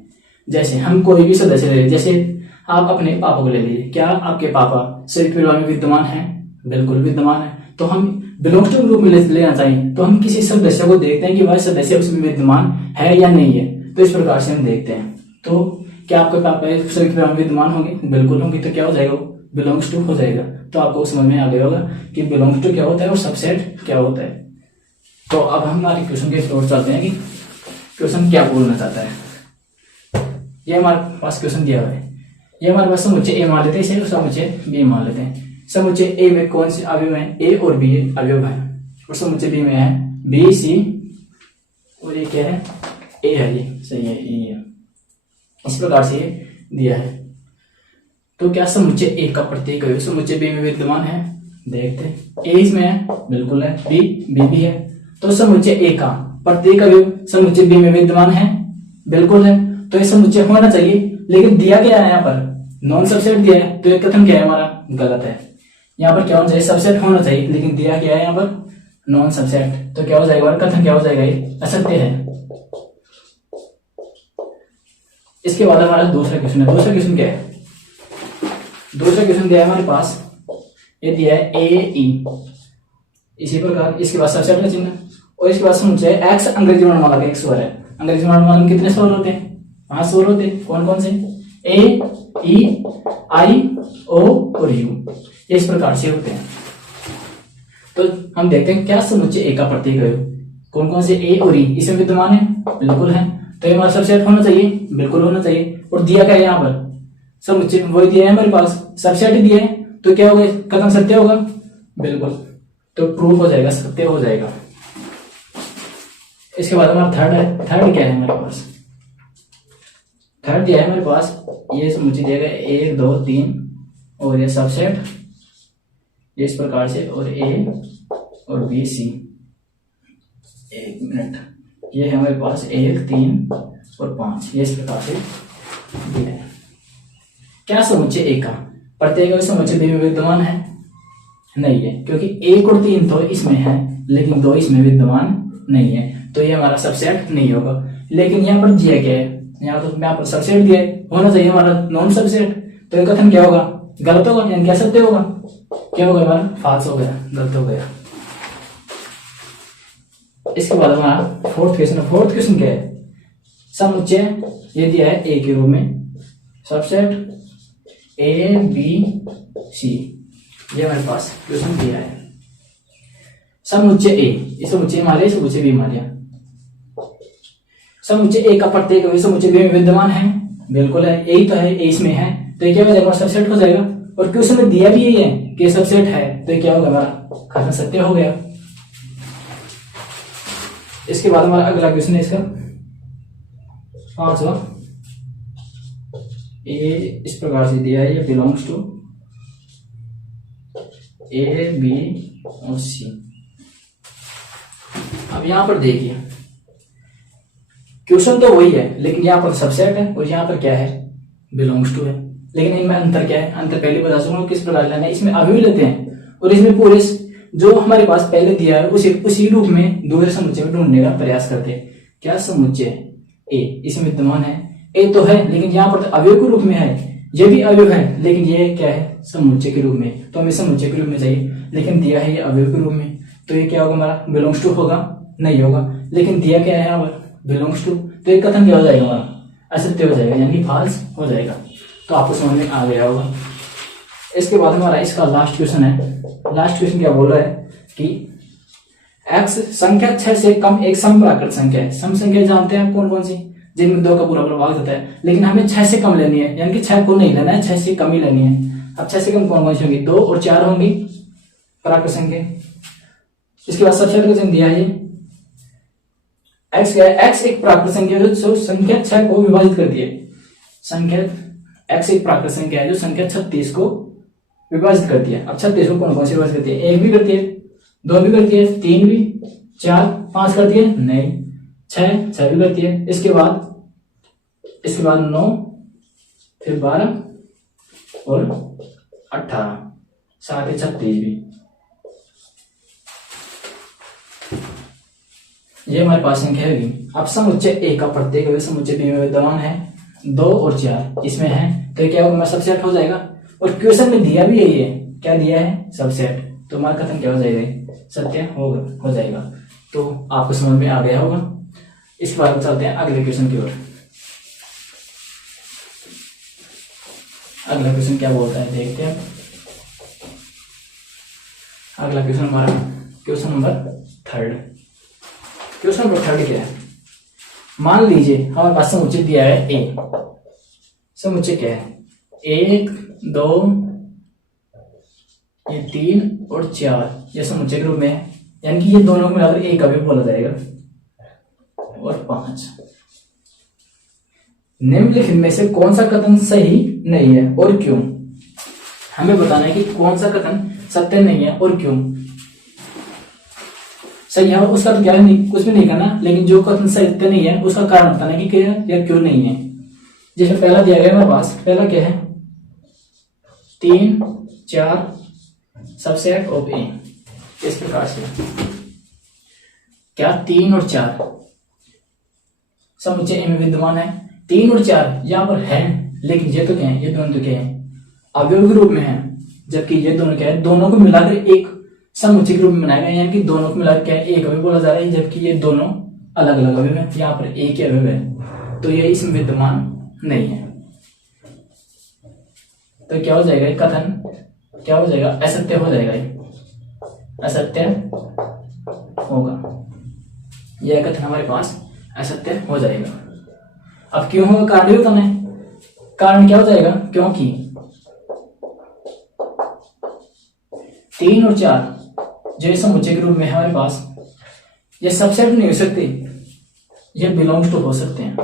जैसे हम कोई भी सदस्य ले, जैसे आप अपने पापा को ले लीजिए। क्या आपके पापा संयुक्त परिवार में विद्यमान है, बिल्कुल विद्यमान है। तो हम बिलोंग्स टू ग्रुप में लेना चाहिए। तो हम किसी सदस्य को देखते हैं कि वह सदस्य उसमें विद्यमान है या नहीं है। तो इस प्रकार से हम देखते हैं। तो क्या आपके पापा संयुक्त परिवार में विद्यमान होंगे, बिल्कुल होंगे। तो क्या हो जाएगा, बिलोंग्स टू हो जाएगा। तो आपको समझ में आ गया होगा कि बिलोंग्स टू क्या होता है और सबसेट क्या होता है। तो अब हम हमारे क्वेश्चन के ओर चलते हैं कि क्वेश्चन क्या बोलना चाहता है। ये हमारे पास क्वेश्चन दिया हुआ है। ये हमारे पास समुच्चय ए मान लेते हैं, इसे समुच्चय बी मान लेते हैं। समुच्चय ए में कौन से अवयव हैं, ए और बी अवयव है, और समुच्चय बी में है बी सी, और ये क्या है, ए है। ये सही है, ए है। इस प्रकार से ये दिया है। तो क्या समुच्चय ए का प्रत्येक अवयव समुच्चय बी में विद्यमान है, देखते। ए इसमें है, बिल्कुल है। बी भी है। तो समुच्चय ए का प्रत्येक अवयव समुच्चय बी में विद्यमान है, बिल्कुल है। तो ये समुच्चय होना चाहिए, लेकिन दिया गया है यहाँ पर नॉन सबसेट दिया है। तो ये कथन क्या है हमारा, गलत है। यहाँ पर क्या होना चाहिए, सबसेट होना चाहिए, लेकिन दिया गया है यहाँ पर नॉन सबसेट। तो क्या हो जाएगा, कथन क्या हो जाएगा, ये असत्य है। इसके बाद हमारा दूसरा क्वेश्चन है। दूसरा क्वेश्चन क्या है, दूसरा क्वेश्चन दिया है हमारे पास, ये दिया है ए ई। इसी प्रकार इसके बाद सबसेट का चिन्ह, और इसके बाद समुच्चय एक्स अंग्रेजी वर्णमाला का एक स्वर है। अंग्रेजी वर्णमाला में कितने स्वर होते हैं, 5 स्वर होते हैं। कौन कौन से, ए ई आई ओ और यू, इस प्रकार से होते हैं। तो हम देखते हैं क्या समुच्चय ए का प्रत्येक अवयव कौन कौन से ए और ई इसमें विद्यमान है, बिल्कुल है। तो ये हमारा सबसेट होना चाहिए, बिल्कुल होना चाहिए। और दिया क्या है यहाँ पर, समुच्चय वही दिया है हमारे पास, सबसेट ही दिया है। तो क्या होगा, कथन सत्य होगा, बिल्कुल। तो ट्रू हो जाएगा, सत्य हो जाएगा। इसके बाद हमारा थर्ड है। थर्ड क्या है हमारे पास, थर्ड दिया है हमारे पास, ये समुच्चय दिया गया 1 2 3, और ये सबसेट इस प्रकार से, और ए और बी सी। 1 मिनट, ये है हमारे पास 1 3 और 5, ये इस प्रकार से दिया है। क्या समुच्चय ए का प्रत्येक समुच्चय बी में विद्यमान है, नहीं है, क्योंकि 1 और 3 तो इसमें है, लेकिन 2 इसमें विद्यमान नहीं है। तो ये हमारा सबसेट नहीं होगा। लेकिन यहाँ पर दिया क्या है, यहाँ पर सबसेट दिया है, होना चाहिए हमारा नॉन सबसेट। तो ये कथन क्या होगा, गलत होगा, यानी क्या सत्य होगा, क्या होगा हमारा फाल्स हो गया, गलत हो गया। इसके बाद हमारा फोर्थ क्वेश्चन। फोर्थ क्वेश्चन क्या है, समुच्चय ये दिया है ए के रूप में, सबसेट ए बी सी, ये हमारे पास क्वेश्चन दिया है। समुच्चय ए, ये समुच्चय मान लिया, समुच्चय बी मान लिया। समुच्चय ए का प्रत्येक अवयव समुच्चय बी में विद्यमान है, बिल्कुल है, ए तो है, ए इसमें है। तो ये क्या हो जाएगा, सबसेट हो जाएगा। और क्वेश्चन में दिया भी यही है कि सबसेट है, तो ये क्या होगा, हमारा कथन सत्य हो गया। इसके बाद हमारा अगला क्वेश्चन है, इसका 5वां। ए इस प्रकार से दिया है, ये बिलोंग्स टू ए बी और सी। अब यहां पर देखिए, क्वेश्चन तो वही है, लेकिन यहाँ पर सबसेट है और यहाँ पर क्या है, बिलोंग्स टू है। लेकिन इनमें अंतर क्या है, अंतर पहले बता दूंगा किस प्रकार लेना है। इसमें अवयव लेते हैं और इसमें पूरे जो हमारे पास पहले दिया है उसी रूप में दूसरे समुच्चय में ढूंढने का प्रयास करते हैं। क्या समुच्चय ए इसमें विद्यमान है, ए तो है, लेकिन यहाँ पर अवयव के रूप में है, ये भी अवयव है, लेकिन ये क्या है, समुच्चय के रूप में। तो हमें समुच्चय के रूप में चाहिए, लेकिन दिया है ये अवयव के रूप में। तो ये क्या होगा हमारा, बिलोंग्स टू होगा नहीं होगा। लेकिन दिया क्या है यहाँ पर, बिलोंग्स टू, तो ये कथन क्या हो जाएगा हमारा, असत्य हो जाएगा, यानी फॉल्स हो जाएगा। तो आपको समझ में आ गया होगा। इसके बाद हमारा इसका लास्ट क्वेश्चन है। लास्ट क्वेश्चन क्या बोल रहा है कि x संख्या 6 से कम एक सम प्राकृत संख्या है। सम संख्या जानते हैं आप कौन कौन सी, जिनमें 2 का पूरा भाग होता है, लेकिन हमें 6 से कम लेनी है, यानी कि 6 को नहीं लेना है, 6 से कम ही लेनी है। अब 6 से कम कौन कौन सी होंगी, 2 और 4 होंगी प्राकृत संख्या। इसके बाद सबसे क्वेश्चन दिया है x क्या है, x एक प्राकृत संख्या है जो संख्या 6 को विभाजित करती है। संख्या x एक प्राकृत संख्या है जो संख्या 36 को विभाजित करती है। अब 36 को कौन कौन सी विभाजित करती है, 1 भी करती है, 2 भी करती है, 3 भी, 4, 5 करती है नहीं, 6 भी करती है। इसके बाद 9, फिर 12 और 18, साथ ही 36 भी। ये हमारे पास संख्या है। अब समुच्चय ए का प्रत्येक समुच्चय बी में विद्यमान है 2 और 4 इसमें है, तो क्या होगा, सबसेट हो जाएगा। और क्वेश्चन में दिया भी यही है, क्या दिया है, सबसेट। तो हमारा कथन क्या हो जाएगा, सत्य हो जाएगा। तो आपको समझ में आ गया होगा। इसके बाद चलते हैं अगले क्वेश्चन की ओर। अगला क्वेश्चन क्या बोलता है देखते हैं। अगला क्वेश्चन हमारा क्वेश्चन नंबर 3। क्वेश्चन नंबर 3 क्या है, मान लीजिए हमारे पास समुच्चय दिया है ए। समुच्चय क्या है, 1, 2, ये 3 और 4 ये समुच्चय के रूप में है, यानी कि ये दोनों मिलाकर एक अवयव बोला जाएगा। और 5 निम्नलिखित में से कौन सा कथन सही नहीं है और क्यों। हमें बताना है कि कौन सा कथन सत्य नहीं है और क्यों। सही है उसका तो क्या नहीं, कुछ भी नहीं करना, लेकिन जो कथन सत्य नहीं है उसका कारण बताना है कि क्या या क्यों नहीं है। जैसे पहला दिया गया हमारे पास, पहला क्या है, 3, 4 सबसेट ऑफ ए। इस प्रकार से क्या 3 और 4 समुच्चय ए में विद्यमान है। 3 और 4 यहाँ पर है, लेकिन ये तो क्या है, ये दोनों तो क्या है, अवयव के रूप में है। जबकि ये दोनों क्या है, दोनों को मिलाकर एक समुच्चय के रूप में बनाया गया, यानी कि दोनों को मिलाकर क्या है, एक अवयव बोला जा रहा है। जबकि ये दोनों अलग अलग अवयव है, यहाँ पर एक ही अवयव है, तो ये इसमें विद्यमान नहीं है। तो क्या हो जाएगा, कथन क्या हो जाएगा, असत्य हो जाएगा, असत्य होगा। यह कथन हमारे पास असत्य हो जाएगा। अब क्यों होगा, कारण भी बताना है। कारण क्या हो जाएगा, क्योंकि 3 और 4 जो समुच्चय के रूप में हमारे पास, ये सबसेट नहीं हो सकते, ये बिलोंग्स टू हो सकते हैं,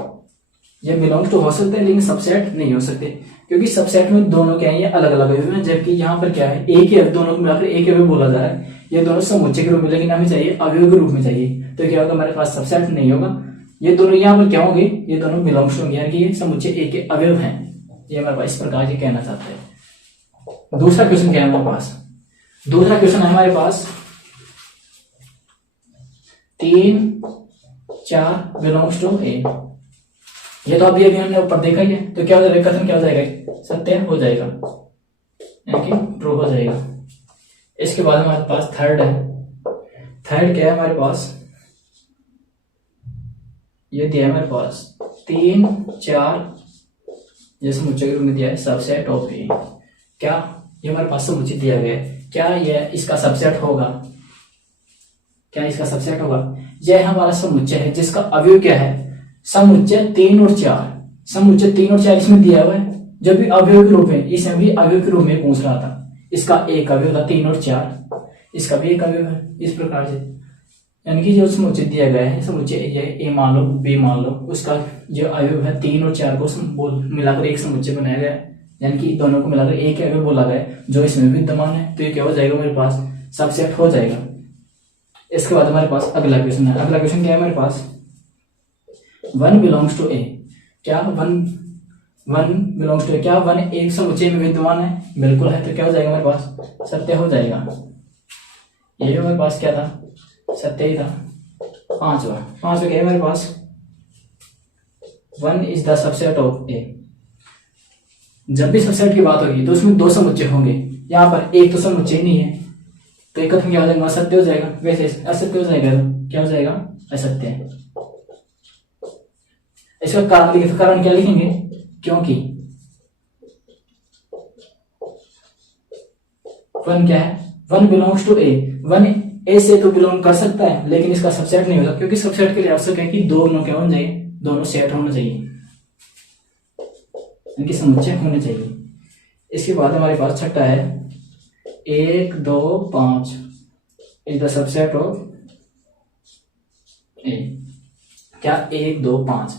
ये बिलोंग्स टू हो सकते हैं, लेकिन सबसेट नहीं हो सकते, क्योंकि सबसेट में दोनों क्या है, ये अलग अलग अवयव हैं। जबकि यहाँ पर क्या है, एक ही दोनों को मिलाकर एक अवयव बोला जा रहा है। ये दोनों समुच्चय के रूप में, लेकिन हमें चाहिए अवयव के रूप में चाहिए। तो क्या होगा, हमारे पास सबसेट नहीं होगा। ये दोनों यहाँ पर क्या होंगे, ये दोनों बिलोंग्स होंगे, यानी कि ये समुच्चय एक के अवयव हैं। ये हमारे पास इस प्रकार से कहना चाहते हैं। दूसरा क्वेश्चन क्या है हमारे पास, दूसरा क्वेश्चन है हमारे पास 3, 4 बिलोंग्स टू ए। ये तो अभी हमने ऊपर देखा ही है। तो क्या हो जाएगा, कथन क्या हो जाएगा, सत्य हो जाएगा, यानी कि ट्रू हो जाएगा। इसके बाद हमारे पास थर्ड है। थर्ड क्या है हमारे पास, ये दिया है हमारे पास 3, 4 ये समुच्चय के रूप में दिया है, सबसेट ऑफ ए। क्या ये हमारे पास समुच्चय दिया गया है, क्या ये इसका सबसेट होगा, क्या इसका सबसेट होगा। यह हमारा समुच्चय है जिसका अवयव क्या है, समुच्चय 3 और 4। समुच्चय 3 और 4 इसमें दिया हुआ है, जब भी अवयव के रूप में, इसमें भी अवयव के रूप में पूछ रहा था। इसका एक अवयव था 3 और 4, इसका भी एक अवयव है। इस प्रकार से यानी कि जो समुच्चय दिया गया है, समुच्चय ए मान लो, बी मान लो, उसका जो अवयव है 3 और 4 को मिलाकर एक समुच्चय बनाया गया, यानी कि दोनों को मिलाकर एक अवयव बोला गया जो इसमें विद्यमान है। तो ये क्या हो जाएगा, मेरे पास सबसेट हो जाएगा। इसके बाद हमारे पास अगला क्वेश्चन है। अगला क्वेश्चन क्या है हमारे पास, 1 बिलोंग्स टू ए। क्या 1 बिलोंग्स टू ए, क्या 1 एक समुच्चय में विद्यमान है, बिल्कुल है। तो क्या हो जाएगा हमारे पास, सत्य हो जाएगा। ये हमारे पास क्या था, सत्य ही था। पांचवा क्या है हमारे पास, 1 इज द सबसेट ऑफ ए। जब भी सबसेट की बात होगी तो उसमें 2 समुच्चय होंगे। यहाँ पर एक तो समुच्चय नहीं है, तो एक कथन क्या हो जाएगा, असत्य हो जाएगा। वैसे असत्य हो जाएगा तो क्या हो जाएगा, असत्य है। इसका कारण लिखे, तो कारण क्या लिखेंगे, क्योंकि वन क्या है, one belongs to A, one A से तो बिलोंग कर सकता है लेकिन इसका सबसेट नहीं होगा, क्योंकि सबसेट के लिए आवश्यक है कि दोनों क्या होने चाहिए, दोनों सेट होने चाहिए, इनके समुच्चय होने चाहिए। इसके बाद हमारे पास छठा है 1 2 5 इज द सबसेट ऑफ ए। क्या 1 2 5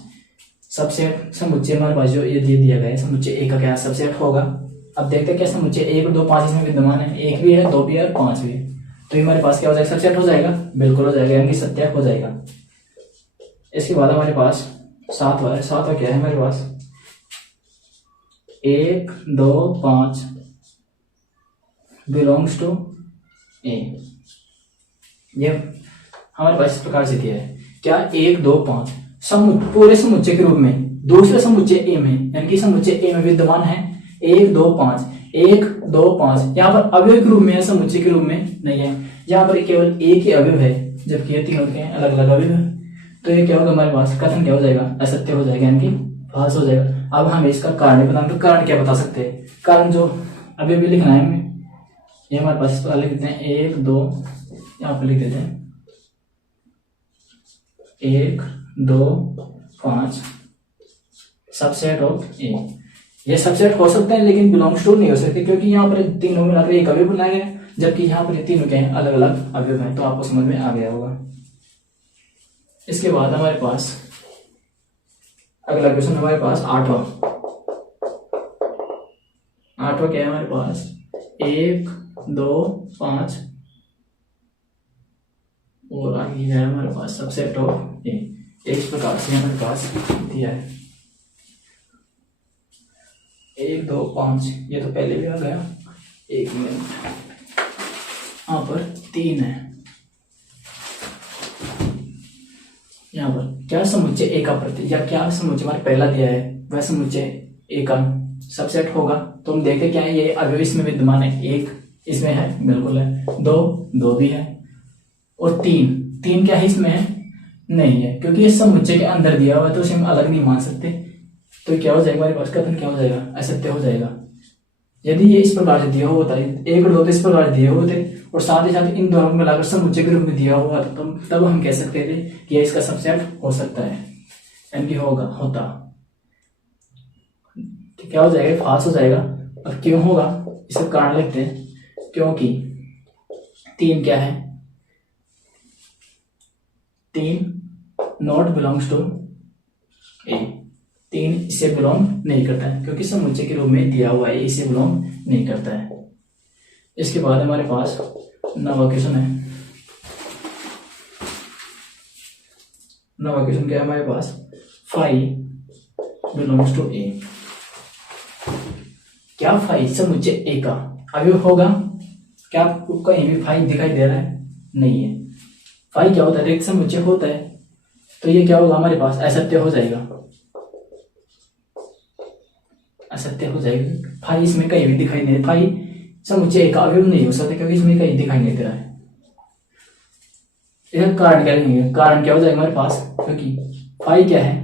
सबसेट समुच्चय हमारे पास जो ये दिया गया है, समुच्चय ए का क्या सबसेट होगा। अब देखते हैं क्या समुच्चय 1 2 5 इसमें विद्यमान है, 1 भी है, 2 भी है और 5 भी है, तो हमारे पास क्या हो जाएगा, सबसेट हो जाएगा, बिल्कुल हो जाएगा, यानी कि सत्य हो जाएगा। इसके बाद हमारे पास सातवां है, सातवां क्या है हमारे पास 1 2 5 बिलोंग्स टू ए। ये हमारे पास इस प्रकार से दिया है, क्या 1 2 5 पूरे समुच्चय के रूप में दूसरे समुच्चय ए में, यानी कि समुच्चय ए में विद्यमान है 1 2 5 1 2 5, यहाँ पर अवयव के रूप में है, समुच्चय के रूप में नहीं है, यहाँ पर केवल एक ही अवयव है, जबकि ये तीनों के अलग अलग अवयव है। तो ये क्या होगा हमारे पास, कथन क्या हो जाएगा, असत्य हो जाएगा, यानी कि फाल्स हो जाएगा। अब हमें इसका कारण बताना, तो कारण क्या बता सकते हैं, कारण जो अभी भी लिखना है हमें, ये हमारे पास इस पर लिख देते हैं 1 2, यहाँ पर लिख देते हैं 1 2 5 सबसेट ऑफ ए। ये सबसेट हो सकता है लेकिन बिलोंग्स टू नहीं हो सकते, क्योंकि यहाँ पर तीनों मिलाकर एक अवयव बनाया गया है, जबकि यहाँ पर तीनों के अलग अलग अवयव हैं। तो आपको समझ में आ गया होगा। इसके बाद हमारे पास अगला क्वेश्चन हमारे पास आठवां क्या है हमारे पास 1 2 5 और आगे है हमारे पास सबसेट ऑफ ए। इस प्रकार से हमारे पास दिया है 1 2 5, ये तो पहले भी आ गया, 1 मिनट, यहाँ पर 3 है, यहाँ पर क्या समुच्चय ए का प्रति, या क्या समुच्चय हमारे पहला दिया है वह समुच्चय ए का सबसेट होगा। तो हम देखते क्या है, ये अवयव इसमें विद्यमान है, 1 इसमें है, बिल्कुल है, 2 भी है, और 3 क्या है इसमें है, नहीं है, क्योंकि ये समुच्चय के अंदर दिया हुआ है तो उसे हम अलग नहीं मान सकते। तो क्या हो जाएगा हमारे पास, कथन क्या हो जाएगा, असत्य हो जाएगा। यदि ये इस प्रकार से दिया हुआ होता है, 1 और 2 तो इस प्रकार से दिए हुए थे और साथ ही साथ इन दोनों को मिलाकर समुच्चय के रूप में दिया हुआ था, तब हम कह सकते थे कि इसका सबसेट हो सकता है, यानी कि होता। तो क्या हो जाएगा, फाल्स हो जाएगा। और क्यों होगा, इसका कारण लिखते हैं, क्योंकि 3 क्या है, 3 नॉट बिलोंग्स टू ए, 3 इसे बिलोंग नहीं करता है, क्योंकि समुच्चय के रूप में दिया हुआ है, इसे बिलोंग नहीं करता है। इसके बाद हमारे पास 9वां क्वेश्चन है। 9वां क्वेश्चन क्या है हमारे पास, 5 बिलोंग्स टू ए। क्या 5 समुच्चय ए का अवयव होगा, क्या आपको कहीं भी 5 दिखाई दे रहा है, नहीं है। 5 क्या होता है, एक समुच्चय होता है, तो ये क्या होगा हमारे पास, असत्य हो जाएगा, असत्य हो जाएगा। 5 इसमें कहीं भी दिखाई नहीं, 5 समुच्चय एक अवयव नहीं हो सकता, क्योंकि इसमें कहीं दिखाई नहीं दे रहा है। इसका कारण क्या नहीं, कारण क्या हो जाएगा हमारे पास, क्योंकि 5 क्या है,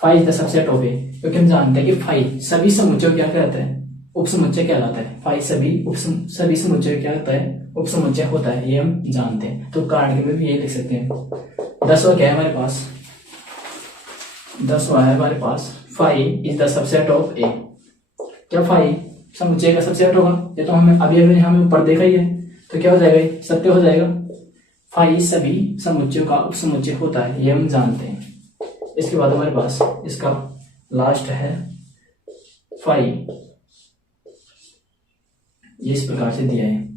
5 इज द सबसेट ऑफ ए, क्योंकि हम जानते हैं कि 5 सभी समुच्चय क्या कहता है, उपसमुच्चय कहलाता है। 5 सभी समुच्चय क्या होता है, उपसमुच्चय होता है, ये हम जानते हैं। तो कारण के में भी ये लिख सकते हैं। 10वां क्या है हमारे पास, 10वां है हमारे पास 5 इज द सबसेट ऑफ ए। क्या 5 समुच्चय का सबसेट होगा, ये तो हमें अभी हमें ऊपर देखा ही है, तो क्या हो जाएगा, सत्य हो जाएगा। 5 सभी समुच्चयों का उपसमुच्चय होता है, ये हम जानते हैं। इसके बाद हमारे पास इसका लास्ट है 5, ये इस प्रकार से दिया है,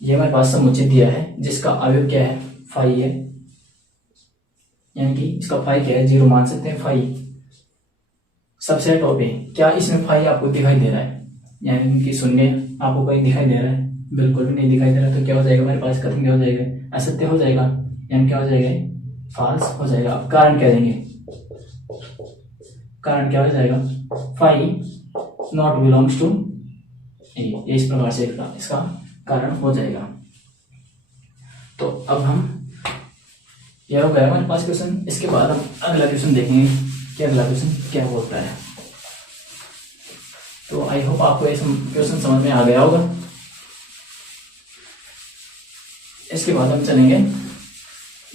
ये हमारे पास समुच्चय दिया है जिसका अवयव क्या है, 5 है, यानी कि इसका 5 क्या है, 0 मान सकते हैं। 5 सबसेट ऑफ ए, क्या इसमें 5 आपको दिखाई दे रहा है, यानी कि शून्य आपको कहीं दिखाई दे रहा है, बिल्कुल भी नहीं दिखाई दे रहा, तो क्या हो जाएगा हमारे पास, कथन क्या हो जाएगा, असत्य हो जाएगा, यानी क्या हो जाएगा, फाल्स हो जाएगा। अब कारण क्या देंगे, कारण क्या हो जाएगा, 5 नॉट बिलोंग्स टू ये इस प्रकार से इसका कारण हो जाएगा। तो अब हम यह हो गया हमारे पास क्वेश्चन। इसके बाद हम अगला क्वेश्चन देखेंगे कि अगला क्वेश्चन क्या बोलता है। तो आई होप आपको ये क्वेश्चन समझ में आ गया होगा। इसके बाद हम चलेंगे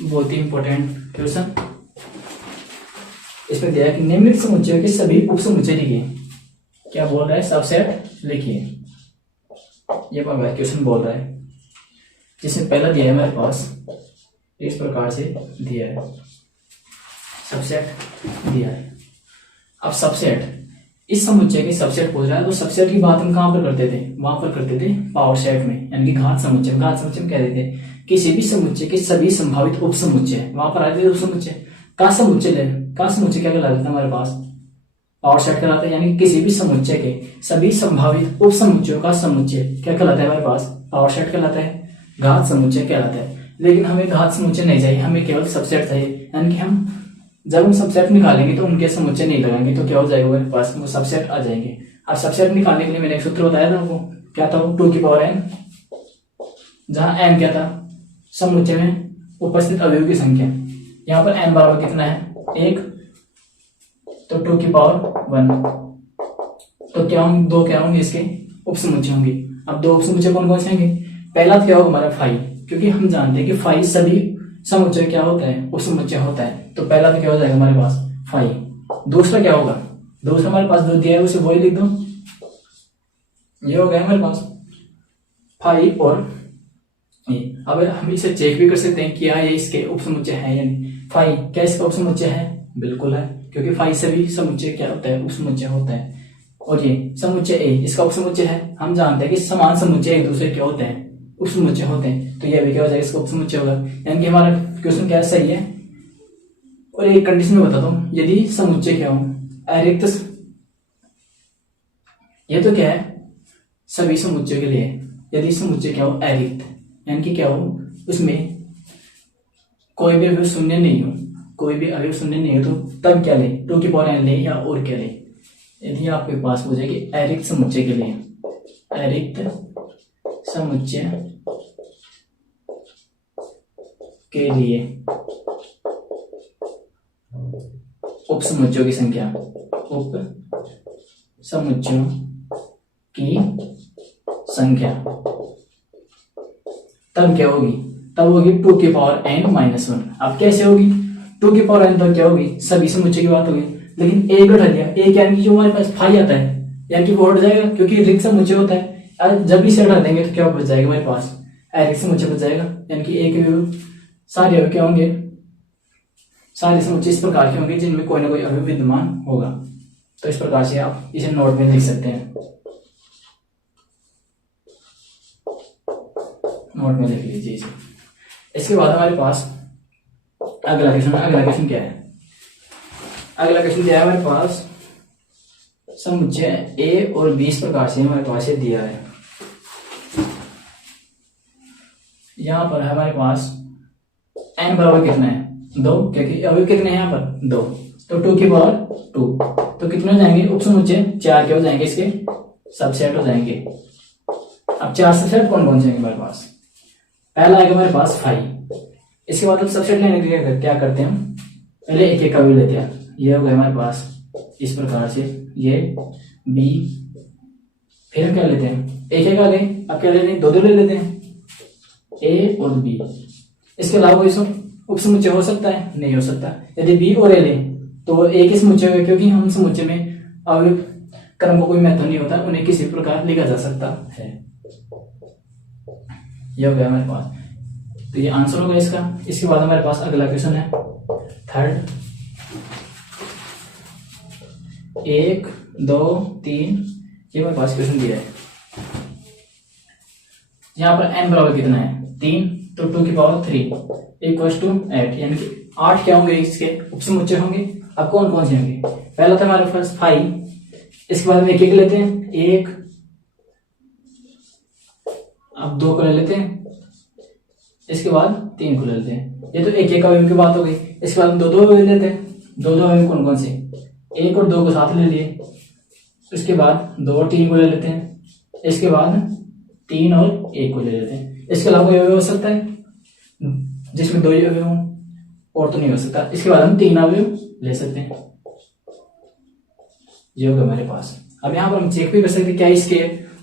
बहुत ही इंपॉर्टेंट क्वेश्चन। इसमें दिया है कि निम्नलिखित समुच्चयों के सभी उप समुच्चय लिखिए। क्या बोल रहा है? सबसेट लिखिए। ये क्वेश्चन बोल रहा है, जिसमें पहला दिया है हमारे पास इस प्रकार से दिया है, सबसेट दिया है। अब सबसेट, इस समुच्चय के सबसेट पूछ रहा है, तो सबसेट की बात हम कहां पर करते थे? वहां पर करते थे पावर सेट में, यानी कि घात समुच्चय। घात समुच्चय में कह रहे थे किसी भी समुच्चय के सभी संभावित उप समुच्चय, वहां पर आते थे उप समुच्चय का समुच्चय ले। का समुच्चय क्या कहलाता है हमारे पास? पावर सेट कहलाता है, यानी किसी भी समुच्चय के सभी संभावित उप समुच्चयों का समुच्चय क्या कहलाता है हमारे पास? पावर सेट कहलाता है, घात समुच्चय कहलाता है। लेकिन हमें घात समुच्चय नहीं चाहिए, हमें केवल सबसेट चाहिए। यानी कि हम जब हम सबसेट निकालेंगे तो उनके समुच्चय नहीं लगाएंगे, तो क्या हो जाएगा हमारे पास? वो सबसेट आ जाएंगे। अब सबसेट निकालने के लिए मैंने एक सूत्र बताया था आपको, क्या था वो? 2 की पावर n, जहां n क्या था? समुच्चय में उपस्थित अवयव की संख्या। यहाँ पर n बराबर कितना है? 1, तो 2 की पावर 1, तो क्या होंगे? 2 क्या होंगे? इसके उप समुच्चय होंगे। अब 2 उप समुच्चय कौन कौन से होंगे? पहला क्या होगा हमारा? फाई, क्योंकि हम जानते हैं कि फाई सभी समुच्चय क्या होता है? उप समुच्चय होता है। तो पहला तो क्या हो जाएगा हमारे पास? फाई। दूसरा क्या होगा? दूसरा हमारे पास जो दिया है उसे वही लिख दो, ये हो गया हमारे पास फाई और ये। अब हम इसे चेक भी कर सकते हैं कि ये इसके उप समुच्चय है या नहीं। फाई क्या इसका उप समुच्चय है? बिल्कुल है, क्योंकि फाई सभी समुच्चय क्या होता है? उप समुच्चय होता है। और ये समुच्चय ए इसका उप समुच्चय है। हम जानते हैं कि समान समुच्चय एक दूसरे के होते हैं, उप समुच्चय होते हैं, तो यह भी क्या हो जाएगा? इसका उप समुच्चय होगा। यानी कि हमारा क्वेश्चन क्या सही है। और एक कंडीशन में बताता हूं, यदि समुच्चय क्या हो? अरिक्त, ये तो क्या है? सभी समुच्चय के लिए। यदि समुच्चय क्या हो? अरिक्त, यानी कि क्या हो? उसमें कोई भी अवयव शून्य नहीं हो, कोई भी अवयव शून्य नहीं हो, तो तब क्या ले? 2 की पावर n ले या और क्या ले? यदि आपके पास हो जाएगी अरिक्त समुच्चय के लिए, अरिक्त समुच्चय के लिए उप समुच्चयों की संख्या, उप समुच्चयों की संख्या, तब क्या होगी? तब होगी 2 की पावर n माइनस 1। अब कैसे होगी 2 की पावर n? तब क्या होगी? सभी समुच्चय की बात होगी। लेकिन एक हटा दिया, एक यानी कि जो हमारे पास फाई आता है, यानी कि वो हट जाएगा, क्योंकि रिक्त समुच्चय होता है। जब इसे हटा देंगे तो क्या बच जाएगा हमारे पास? रिक्त समुच्चय बच जाएगा। यानी कि एक सारे अवयव क्या होंगे? सारे समुच्चय इस प्रकार के होंगे जिनमें कोई ना कोई अवयव विद्यमान होगा। तो इस प्रकार से आप इसे नोट में लिख सकते हैं, नोट में लिख लीजिए इसे। इसके बाद हमारे पास अगला क्वेश्चन क्या है? अगला क्वेश्चन दिया है हमारे पास, समुच्चय ए और बी इस प्रकार से हमारे पास ये दिया है। यहां पर हमारे पास n बराबर कितना है? 2, क्योंकि अवयव कितने हैं यहाँ पर? 2, तो 2 की पावर 2, तो कितने हो जाएंगे उप समुच्चय? 4 क्या हो जाएंगे? इसके सबसेट हो जाएंगे। अब 4 सबसेट कौन कौन से हमारे पास? पहला आएगा हमारे पास फाई। इसके बाद अब सबसेट लेने के लिए क्या करते हैं? हम पहले एक एक अवयव लेते हैं। ये हो गया हमारे पास इस प्रकार से, ये बी, फिर हम क्या लेते हैं? एक एक आ गए। अब क्या लेते हैं? 2 ले लेते हैं, ए और बी। इसके अलावा कोई उप समुच्चय हो सकता है? नहीं हो सकता। यदि बी और ए लें तो एक ही समुच्चय होगा, क्योंकि हम समुच्चय में अवयव क्रम को कोई महत्व नहीं होता, उन्हें किसी प्रकार लिखा जा सकता है। यह हो गया हमारे पास, तो ये आंसर होगा इसका। इसके बाद हमारे पास अगला क्वेश्चन है थर्ड, 1 2 3, ये हमारे पास क्वेश्चन दिया है। यहाँ पर n बराबर कितना है? 3, तो 2 की पावर 3 इक्वल्स टू 8, यानी कि 8 क्या होंगे? इसके उप समुच्चय होंगे। अब कौन कौन से होंगे? पहला तो हमारे पास फाई, इसके बाद में एक एक लेते हैं, 1, अब 2 को ले लेते हैं, इसके बाद 3 को ले लेते हैं। ये तो एक एक अवयव की बात हो गई। इसके बाद हम 2 ले लेते हैं। 2 अवयव कौन कौन से? 1 और 2 को साथ ले लिए। उसके बाद 2 और 3 को ले लेते हैं। इसके बाद 3 और 1 को ले लेते हैं। इसके अलावा कोई अवयव हो सकता है जिसमें 2 अवयव हों, और तो नहीं हो सकता। इसके बाद हम 3 अवयव ले सकते हैं। ये होगा हमारे पास। अब यहाँ पर हम चेक भी कर सकते हैं क्या इसके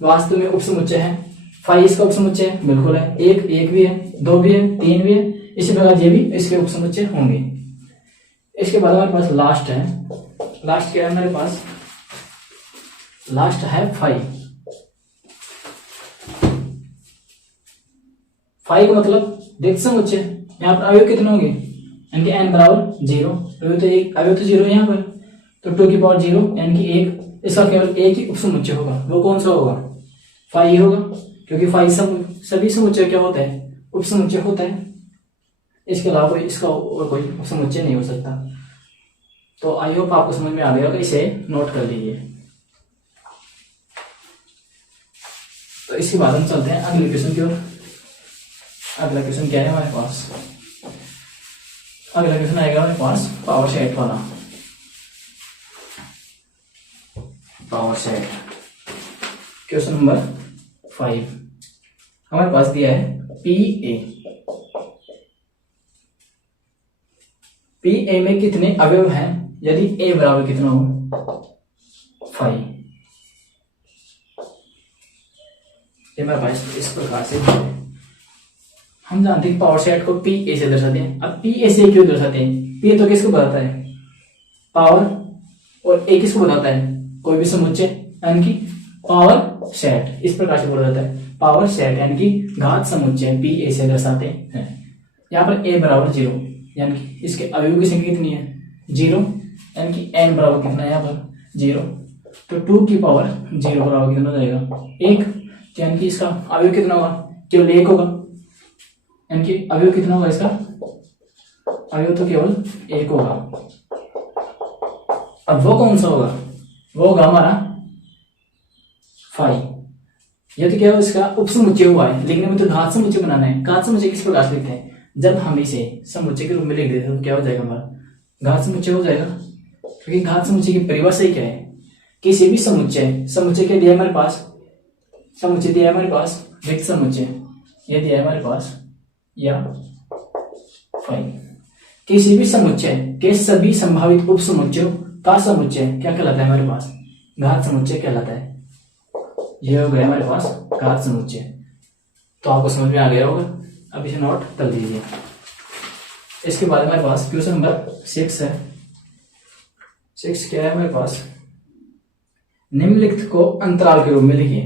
वास्तव में उपसमुच्चय है। 5 इसका उपसमुच्चय है, बिल्कुल है। 1 भी है, 2 भी है, 3 भी है। इसी प्रकार ये भी इसके उपसमुच्चय होंगे। इसके बाद हमारे पास लास्ट है। लास्ट क्या है हमारे पास? लास्ट है 5। 5 का मतलब रिक्त समुच्चय। यहाँ पर अवयव कितने होंगे? यानी कि n बराबर 0। अवयव तो 0 है यहाँ पर, तो 2 की पावर 0 यानी कि 1। इसका केवल एक ही उपसमुच्चय होगा। वो कौन सा होगा? 5 होगा, क्योंकि 5 सभी समुच्चय क्या होता है? उपसमुच्चय होता है। इसके अलावा कोई इसका और कोई उपसमुच्चय नहीं हो सकता। तो आई होप आपको समझ में आ गया होगा। इसे नोट कर लीजिए। तो इसके बाद हम चलते हैं अगले क्वेश्चन की ओर। अगला क्वेश्चन क्या है हमारे पास? अगला क्वेश्चन आएगा हमारे पास पावर सेट वाला। पावर सेट क्वेश्चन नंबर 5 हमारे पास दिया है पी ए में कितने अवयव हैं यदि ए बराबर कितना हो? 5। ये हमारे पास इस प्रकार से हम जानते हैं पावर सेट को पी ए से दर्शाते हैं। अब पी ए से क्यों दर्शाते हैं? पी तो किसको बताता है? पावर। और ए किसको बताता है? कोई भी समुच्चय, यानी कि पावर सेट। इस प्रकार से बोला जाता है पावर सेट, यानी कि घात समुच्चय पी ए से दर्शाते हैं। यहाँ पर ए बराबर 0, यानी कि इसके अवयव की संख्या कितनी है? 0, यानी कि n बराबर कितना है यहाँ पर? 0। तो 2 की पावर 0 बराबर कितना हो जाएगा? 1। यानी कि इसका अवयव कितना होगा? केवल 1 होगा। यानी कि अवयव कितना होगा इसका? अवयव तो केवल 1 होगा। अब वो कौन सा होगा? वो होगा हमारा 5। ये तो क्या है? इसका उपसमुच्चय हुआ है, लिखने में तो घात समुच्चय बनाना है। घात समुच्चय किस प्रकार से लिखते हैं? जब हम इसे समुच्चय के रूप में लिख देते हैं तो क्या हो जाएगा? हमारा घात समुच्चय हो जाएगा। क्योंकि घात समुच्चय की परिभाषा ही क्या है? किसी भी समुच्चय क्या दिया है हमारे पास? समुच्चय दिया है हमारे पास रिक्त समुच्चय, यह दिया है हमारे पास, या 5। किसी भी समुच्चय के सभी संभावित उपसमुच्चयों का समुच्चय क्या कहलाता है हमारे पास? घात समुच्चय कहलाता है। यह हो गया हमारे पास घात समुच्चय। तो आपको समझ में आ गया होगा। अब इसे नोट कर लीजिए। इसके बाद हमारे पास क्वेश्चन नंबर 6 है। 6 क्या है हमारे पास? निम्नलिखित को अंतराल के रूप में लिखिए।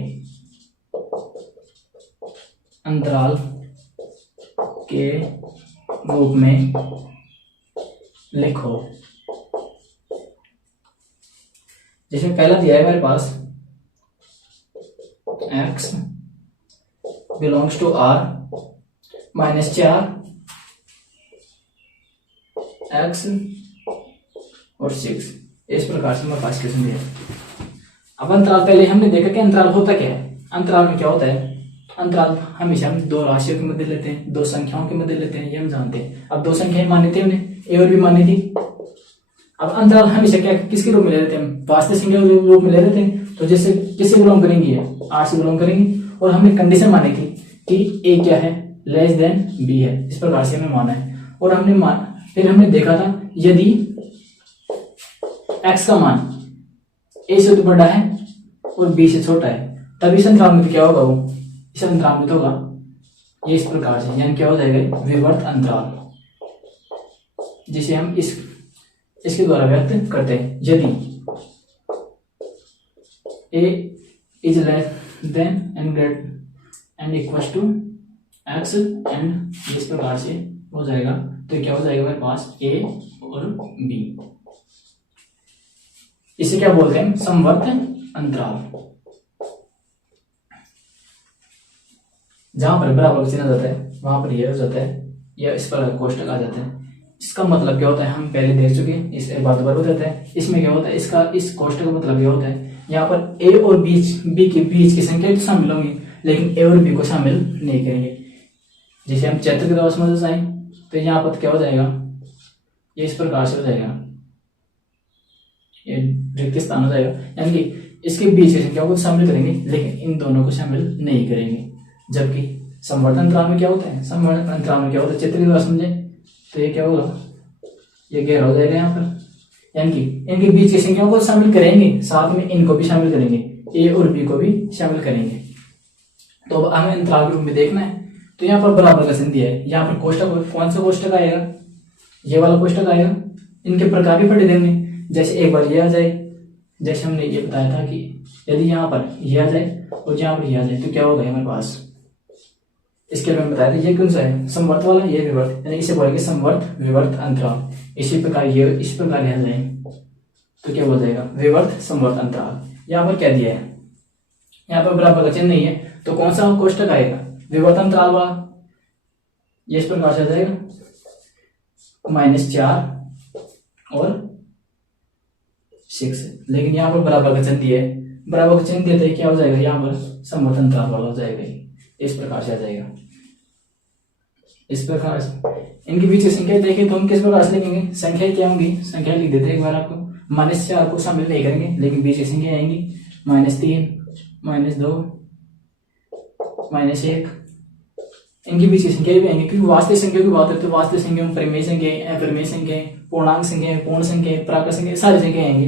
अंतराल के रूप में लिखो। जिसमें पहला दिया है हमारे पास x belongs to r -4 x और 6। इस प्रकार से हमारे पास क्वेश्चन दिया है। अब अंतराल पहले हमने देखा कि अंतराल होता क्या है। अंतराल में क्या होता है? अंतराल हमेशा हम 2 राशियों के मध्य लेते हैं, 2 संख्याओं के मध्य लेते हैं, ये हम जानते हैं। अब 2 संख्याएं मानी थी उन्हें, ए और बी मानी थी। अब अंतराल हमेशा क्या किसके रूप में ले लेते हैं? वास्तविक संख्या के रूप में ले लेते हैं। तो जैसे किससे बिलोंग करेंगी? आर से बिलोंग करेंगी। और हमने कंडीशन मानी थी कि ए क्या है? लेस देन बी है। इस प्रकार से हमें माना है। और फिर हमने देखा था यदि एक्स का मान ए से तो बड़ा है और बी से छोटा है, तब इस अंतराल में तो क्या होगा? वो इस अंतराल में तो होगा ये इस प्रकार से, यानी क्या हो जाएगा? विवर्त अंतराल, जिसे हम इसके द्वारा व्यक्त करते हैं। यदि A is less than and greater and equal to X and इस प्रकार से हो जाएगा, तो क्या हो जाएगा हमारे पास? ए और बी। इसे क्या बोलते हैं? समवर्त अंतराल। जहां पर बराबर का चिन्ह आ जाता है वहां पर यह हो जाता है, या इस पर कोष्टक आ जाता है। इसका मतलब क्या होता है? हम पहले देख चुके हैं, इस एक बार दोबारा हो जाता है। इसमें क्या होता है? इसका इस कोष्टक का मतलब यह होता है यहाँ पर ए और बी के बीच की संख्या तो शामिल होंगी, लेकिन ए और बी को शामिल नहीं करेंगे। जैसे हम चैत्र के द्वारा समझ जाए तो यहाँ पर क्या हो जाएगा? ये इस प्रकार से हो जाएगा, ये रिक्त स्थान हो जाएगा। यानी कि इसके बीच की संख्याओं को शामिल करेंगे, लेकिन इन दोनों को शामिल नहीं करेंगे। जबकि समवर्त अंतराल में क्या होता है, समवर्त अंतराल में क्या होता है, चित्र द्वारा समझे तो ये क्या होगा, ये गहरा हो जाएगा यहाँ पर, यानी कि इनके बीच की संख्याओं को शामिल करेंगे, साथ में इनको भी शामिल करेंगे, ए और बी को भी शामिल करेंगे। तो अब हमें अंतराल के रूप में देखना है। तो यहाँ पर बराबर का चिन्ह दिया है, यहाँ पर कोष्टक, कौन सा कोष्टक आएगा, ये वाला कोष्टक आएगा। इनके प्रकार भी पढ़ देंगे, जैसे एक बार ये आ जाए, जैसे हमने ये बताया था कि यदि यहाँ पर ये आ जाए और यहाँ पर ये आ जाए तो क्या होगा हमारे पास, इसके बारे में बताया था। ये कौन सा है, समवर्त वाला, ये विवर्त, यानी इसे बोलेंगे समवर्त विवर्त अंतराल। इसी प्रकार ये इस प्रकार आ जाए तो क्या हो जाएगा, विवर्त समवर्त अंतराल। यहाँ पर क्या दिया है, यहाँ पर बराबर का चिन्ह नहीं है, तो कौन सा कोष्टक आएगा, विवर्त अंतराल वाला। ये इस प्रकार से आ जाएगा -4 और 6, लेकिन यहाँ पर बराबर का चिन्ह दिया है, बराबर का चिन्ह देते क्या हो जाएगा, यहाँ पर समवर्त अंतराल वाला हो जाएगा, इस प्रकार से आ जाएगा। इस प्रकार से इनके बीच की संख्या देखिए तो हम किस प्रकार से लिखेंगे, संख्या क्या होंगी, संख्या लिख देते हैं एक बार आपको। -4 को शामिल नहीं करेंगे, लेकिन बीच की संख्या आएंगी -3, -2, -1। इनके बीच की संख्या भी आएंगी, क्योंकि वास्तविक संख्या की बात करते हैं, वास्तविक संख्या में परिमेय संख्या, अपरिमेय संख्या, पूर्णांक संख्या, पूर्ण संख्या, प्राकृत संख्या, सारी संख्या आएंगी।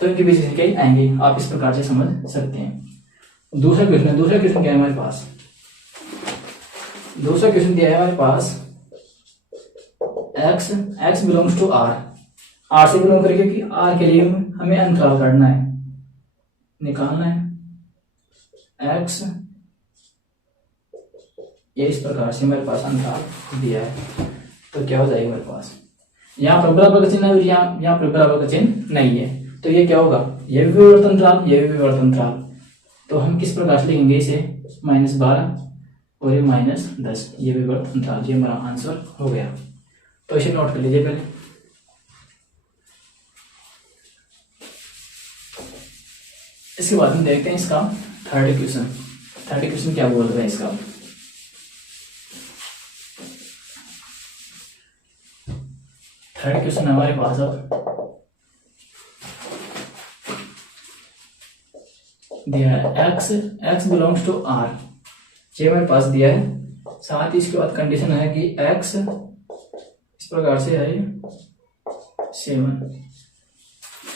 तो इनके बीच की संख्या आएंगी, आप इस प्रकार से समझ सकते हैं। दूसरा क्वेश्चन क्या है हमारे पास, दूसरा क्वेश्चन दिया है हमारे पास, x बिलोंग्स टू r से बिलोंग करके कि r के लिए हमें अंतराल काटना है, निकालना है x, ये इस प्रकार से हमारे पास अंतराल दिया है। तो क्या हो जाएगा हमारे पास, यहाँ पर बराबर का चिन्ह है, यहाँ पर बराबर का चिन्ह नहीं है, तो ये क्या होगा, ये भी विवर्त अंतराल, ये भी विवर्त अंतराल। तो हम किस प्रकार से लिखेंगे इसे, -12 और ये -10, ये विवर्त अंतराल, ये हमारा आंसर हो गया। तो इसे नोट कर लीजिए पहले। इसके बाद हम देखते हैं इसका थर्ड क्वेश्चन क्या बोल रहा है इसका। थर्ड क्वेश्चन हमारे पास अब दिया है, x बिलोंग्स टू r, ये हमारे पास दिया है। साथ ही इसके बाद कंडीशन है कि x इस प्रकार से है 7,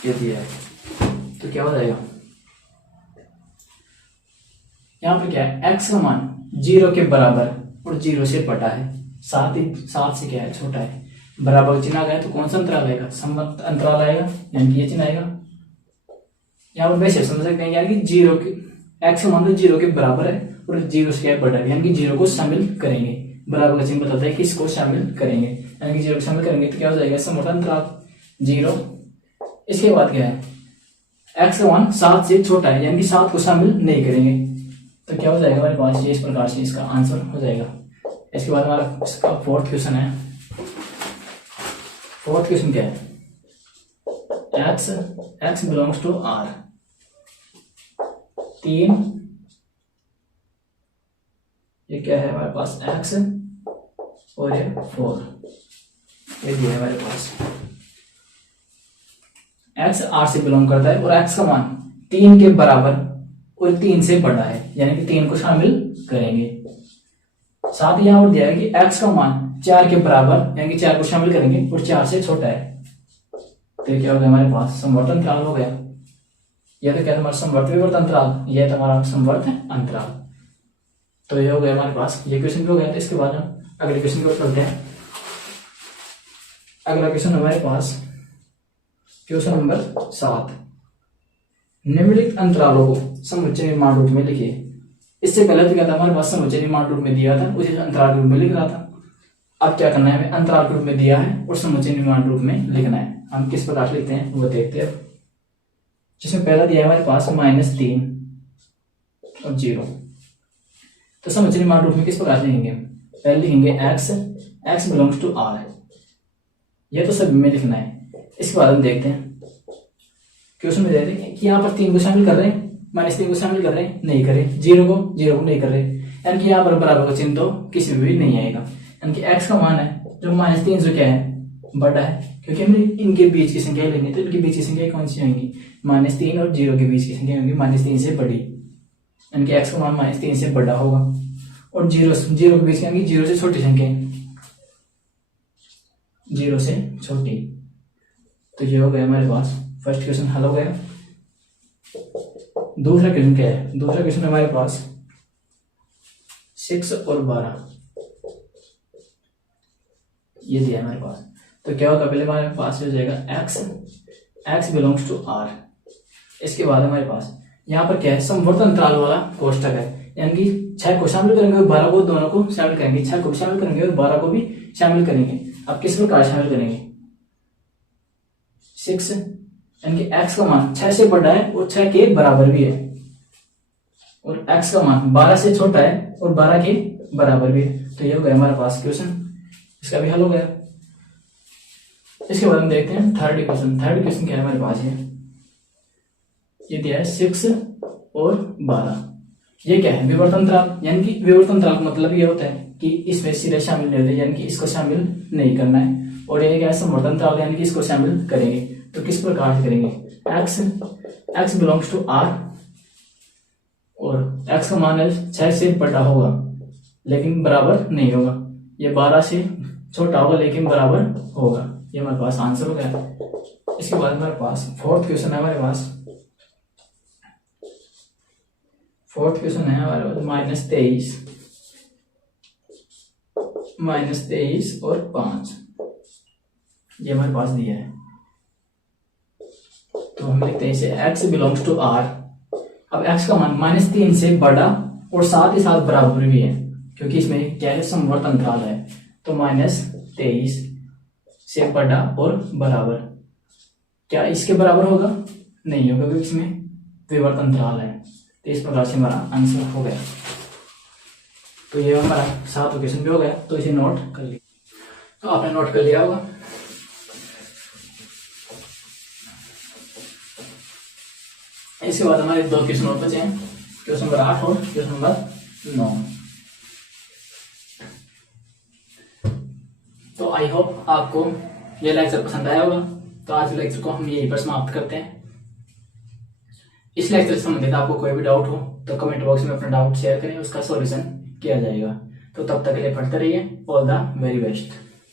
ये दिया है। तो क्या हो जाएगा, यहाँ पर क्या है, x का मान 0 के बराबर और 0 से बड़ा है, साथ ही 7 से क्या है, छोटा है। बराबर चिन्ह आ गया तो कौन सा अंतराल आएगा, समवर्त अंतराल आएगा, यानी कि ये चिन्ह आएगा। यहाँ पर वैसे समझ सकते हैं, यानी कि 0 के x का मान तो 0 के बराबर है और 0 से क्या है, बड़ा है, यानी कि 0 को शामिल करेंगे। बराबर का चिन्ह बताता है कि इसको शामिल करेंगे, यानी कि 0 को शामिल करेंगे तो क्या हो जाएगा, समवर्त अंतराल 0। इसके बाद क्या है, x का मान 7 से छोटा है, यानी कि 7 को शामिल नहीं करेंगे, तो क्या हो जाएगा हमारे पास, ये इस प्रकार से इसका आंसर हो जाएगा। इसके बाद हमारा इसका फोर्थ क्वेश्चन है। फोर्थ क्वेश्चन क्या है, x बिलोंग्स टू r, 3, ये क्या है हमारे पास, x और ये 4, ये दिया है हमारे पास। x r से बिलोंग करता है और x का मान 3 के बराबर और 3 से बड़ा है, यानी कि 3 को शामिल करेंगे। साथ ही यहाँ पर दिया है कि x का मान 4 के बराबर, यानी कि 4 को शामिल करेंगे और 4 से छोटा है। तो क्या हो गया हमारे पास, समवर्त अंतराल हो गया। यह तो क्या है हमारा समवर्त विवर्त अंतराल, यह हमारा समवर्त अंतराल। तो ये हो गया हमारे पास, ये क्वेश्चन भी हो गया। तो इसके बाद हम अगले क्वेश्चन की ओर चलते हैं। अगला क्वेश्चन हमारे पास क्वेश्चन नंबर 7, निम्नलिखित अंतरालों को समुच्चय निर्माण रूप में लिखिए। इससे पहले तो क्या था, हमारे पास समुच्चय निर्माण रूप में दिया था, उसे अंतराल के रूप में लिख रहा था। अब क्या करना है, हमें अंतराल के रूप में दिया है और समुच्चय निर्माण रूप में लिखना है। हम किस प्रकार लिखते हैं वो देखते हैं। जिसमें पहला दिया है हमारे पास -3 और 0, तो समुच्चय निर्माण रूप में किस प्रकार लिखेंगे, पहले लिखेंगे x बिलोंग्स टू r, यह तो सभी में लिखना है। इसके बाद हम देखते हैं क्वेश्चन में देते हैं कि यहाँ पर 3 को शामिल कर रहे हैं, -3 को शामिल कर रहे हैं, नहीं करें, 0 को नहीं कर रहे, यानी कि यहाँ पर बराबर का चिन्ह तो किसी में भी नहीं आएगा। यानी कि x का मान है जो -3 जो क्या है बड़ा है, क्योंकि हमें इनके बीच की संख्या लेनी है, तो इनके बीच की संख्या कौन सी होंगी, -3 और 0 के बीच की संख्या होंगी -3 से बड़ी, यानी एक्स का मान -3 से बड़ा होगा। और 0 के बीच की होंगी 0 से छोटी संख्या, 0 से छोटी। तो ये हो गया हमारे पास फर्स्ट क्वेश्चन हल हो गया। दूसरा क्वेश्चन क्या है, दूसरा क्वेश्चन हमारे पास 6 और 12 ये दिया हमारे पास। तो क्या होगा, पहले हमारे पास हो जाएगा x बिलोंग्स टू r। इसके बाद हमारे पास यहाँ पर क्या है, समवर्त अंतराल वाला कोष्ठक है, यानी कि 6 को शामिल करेंगे और 12 को, दोनों को शामिल करेंगे, 6 को भी शामिल करेंगे और 12 को भी शामिल करेंगे। अब किस प्रकार शामिल करेंगे, 6 यानी कि x का मान 6 से बड़ा है और 6 के बराबर भी है, और x का मान 12 से छोटा है और 12 के बराबर भी है। तो ये हो गया हमारे पास क्वेश्चन, इसका भी हल हो गया। इसके बाद हम देखते हैं थर्ड क्वेश्चन। थर्ड क्वेश्चन क्या है हमारे पास, ये दिया है 6 और 12। ये क्या है, विवर्त अंतराल, यानी कि विवर्त अंतराल का मतलब ये होता है कि इसमें सिरे शामिल नहीं होते, यानी कि इसको शामिल नहीं करना है। और ये क्या है, समवर्त अंतराल, यानी कि इसको शामिल करेंगे। तो किस प्रकार से करेंगे, x बिलोंग्स टू r और x का मान 6 से बड़ा होगा लेकिन बराबर नहीं होगा, ये 12 से छोटा होगा लेकिन बराबर होगा। ये हमारे पास आंसर हो गया। इसके बाद हमारे पास फोर्थ क्वेश्चन है हमारे पास। फोर्थ क्वेश्चन है हमारे पास -23 और 5, ये हमारे पास दिया है। तो हम लिखते हैं इसे x बिलोंग्स टू r। अब x का मान -3 से बड़ा और साथ ही साथ बराबर भी है, क्योंकि इसमें क्या है, समवर्त अंतराल है। तो -23 से बड़ा और बराबर, क्या इसके बराबर होगा, नहीं होगा, क्योंकि इसमें विवर्त अंतराल है। तो इस प्रकार से हमारा आंसर हो गया। तो ये हमारा 7वां क्वेश्चन भी हो गया। तो इसे नोट कर लिया, तो आपने नोट कर लिया होगा। इसके बाद हमारे 2 क्वेश्चन और बचे हैं, क्वेश्चन नंबर 8 और क्वेश्चन नंबर 9। तो आई होप आपको यह लेक्चर पसंद आया होगा। तो आज के लेक्चर को हम यहीं पर समाप्त करते हैं। इस लेक्चर से संबंधित आपको कोई भी डाउट हो तो कमेंट बॉक्स में अपना डाउट शेयर करें, उसका सॉल्यूशन किया जाएगा। तो तब तक के लिए पढ़ते रहिए। All the very best.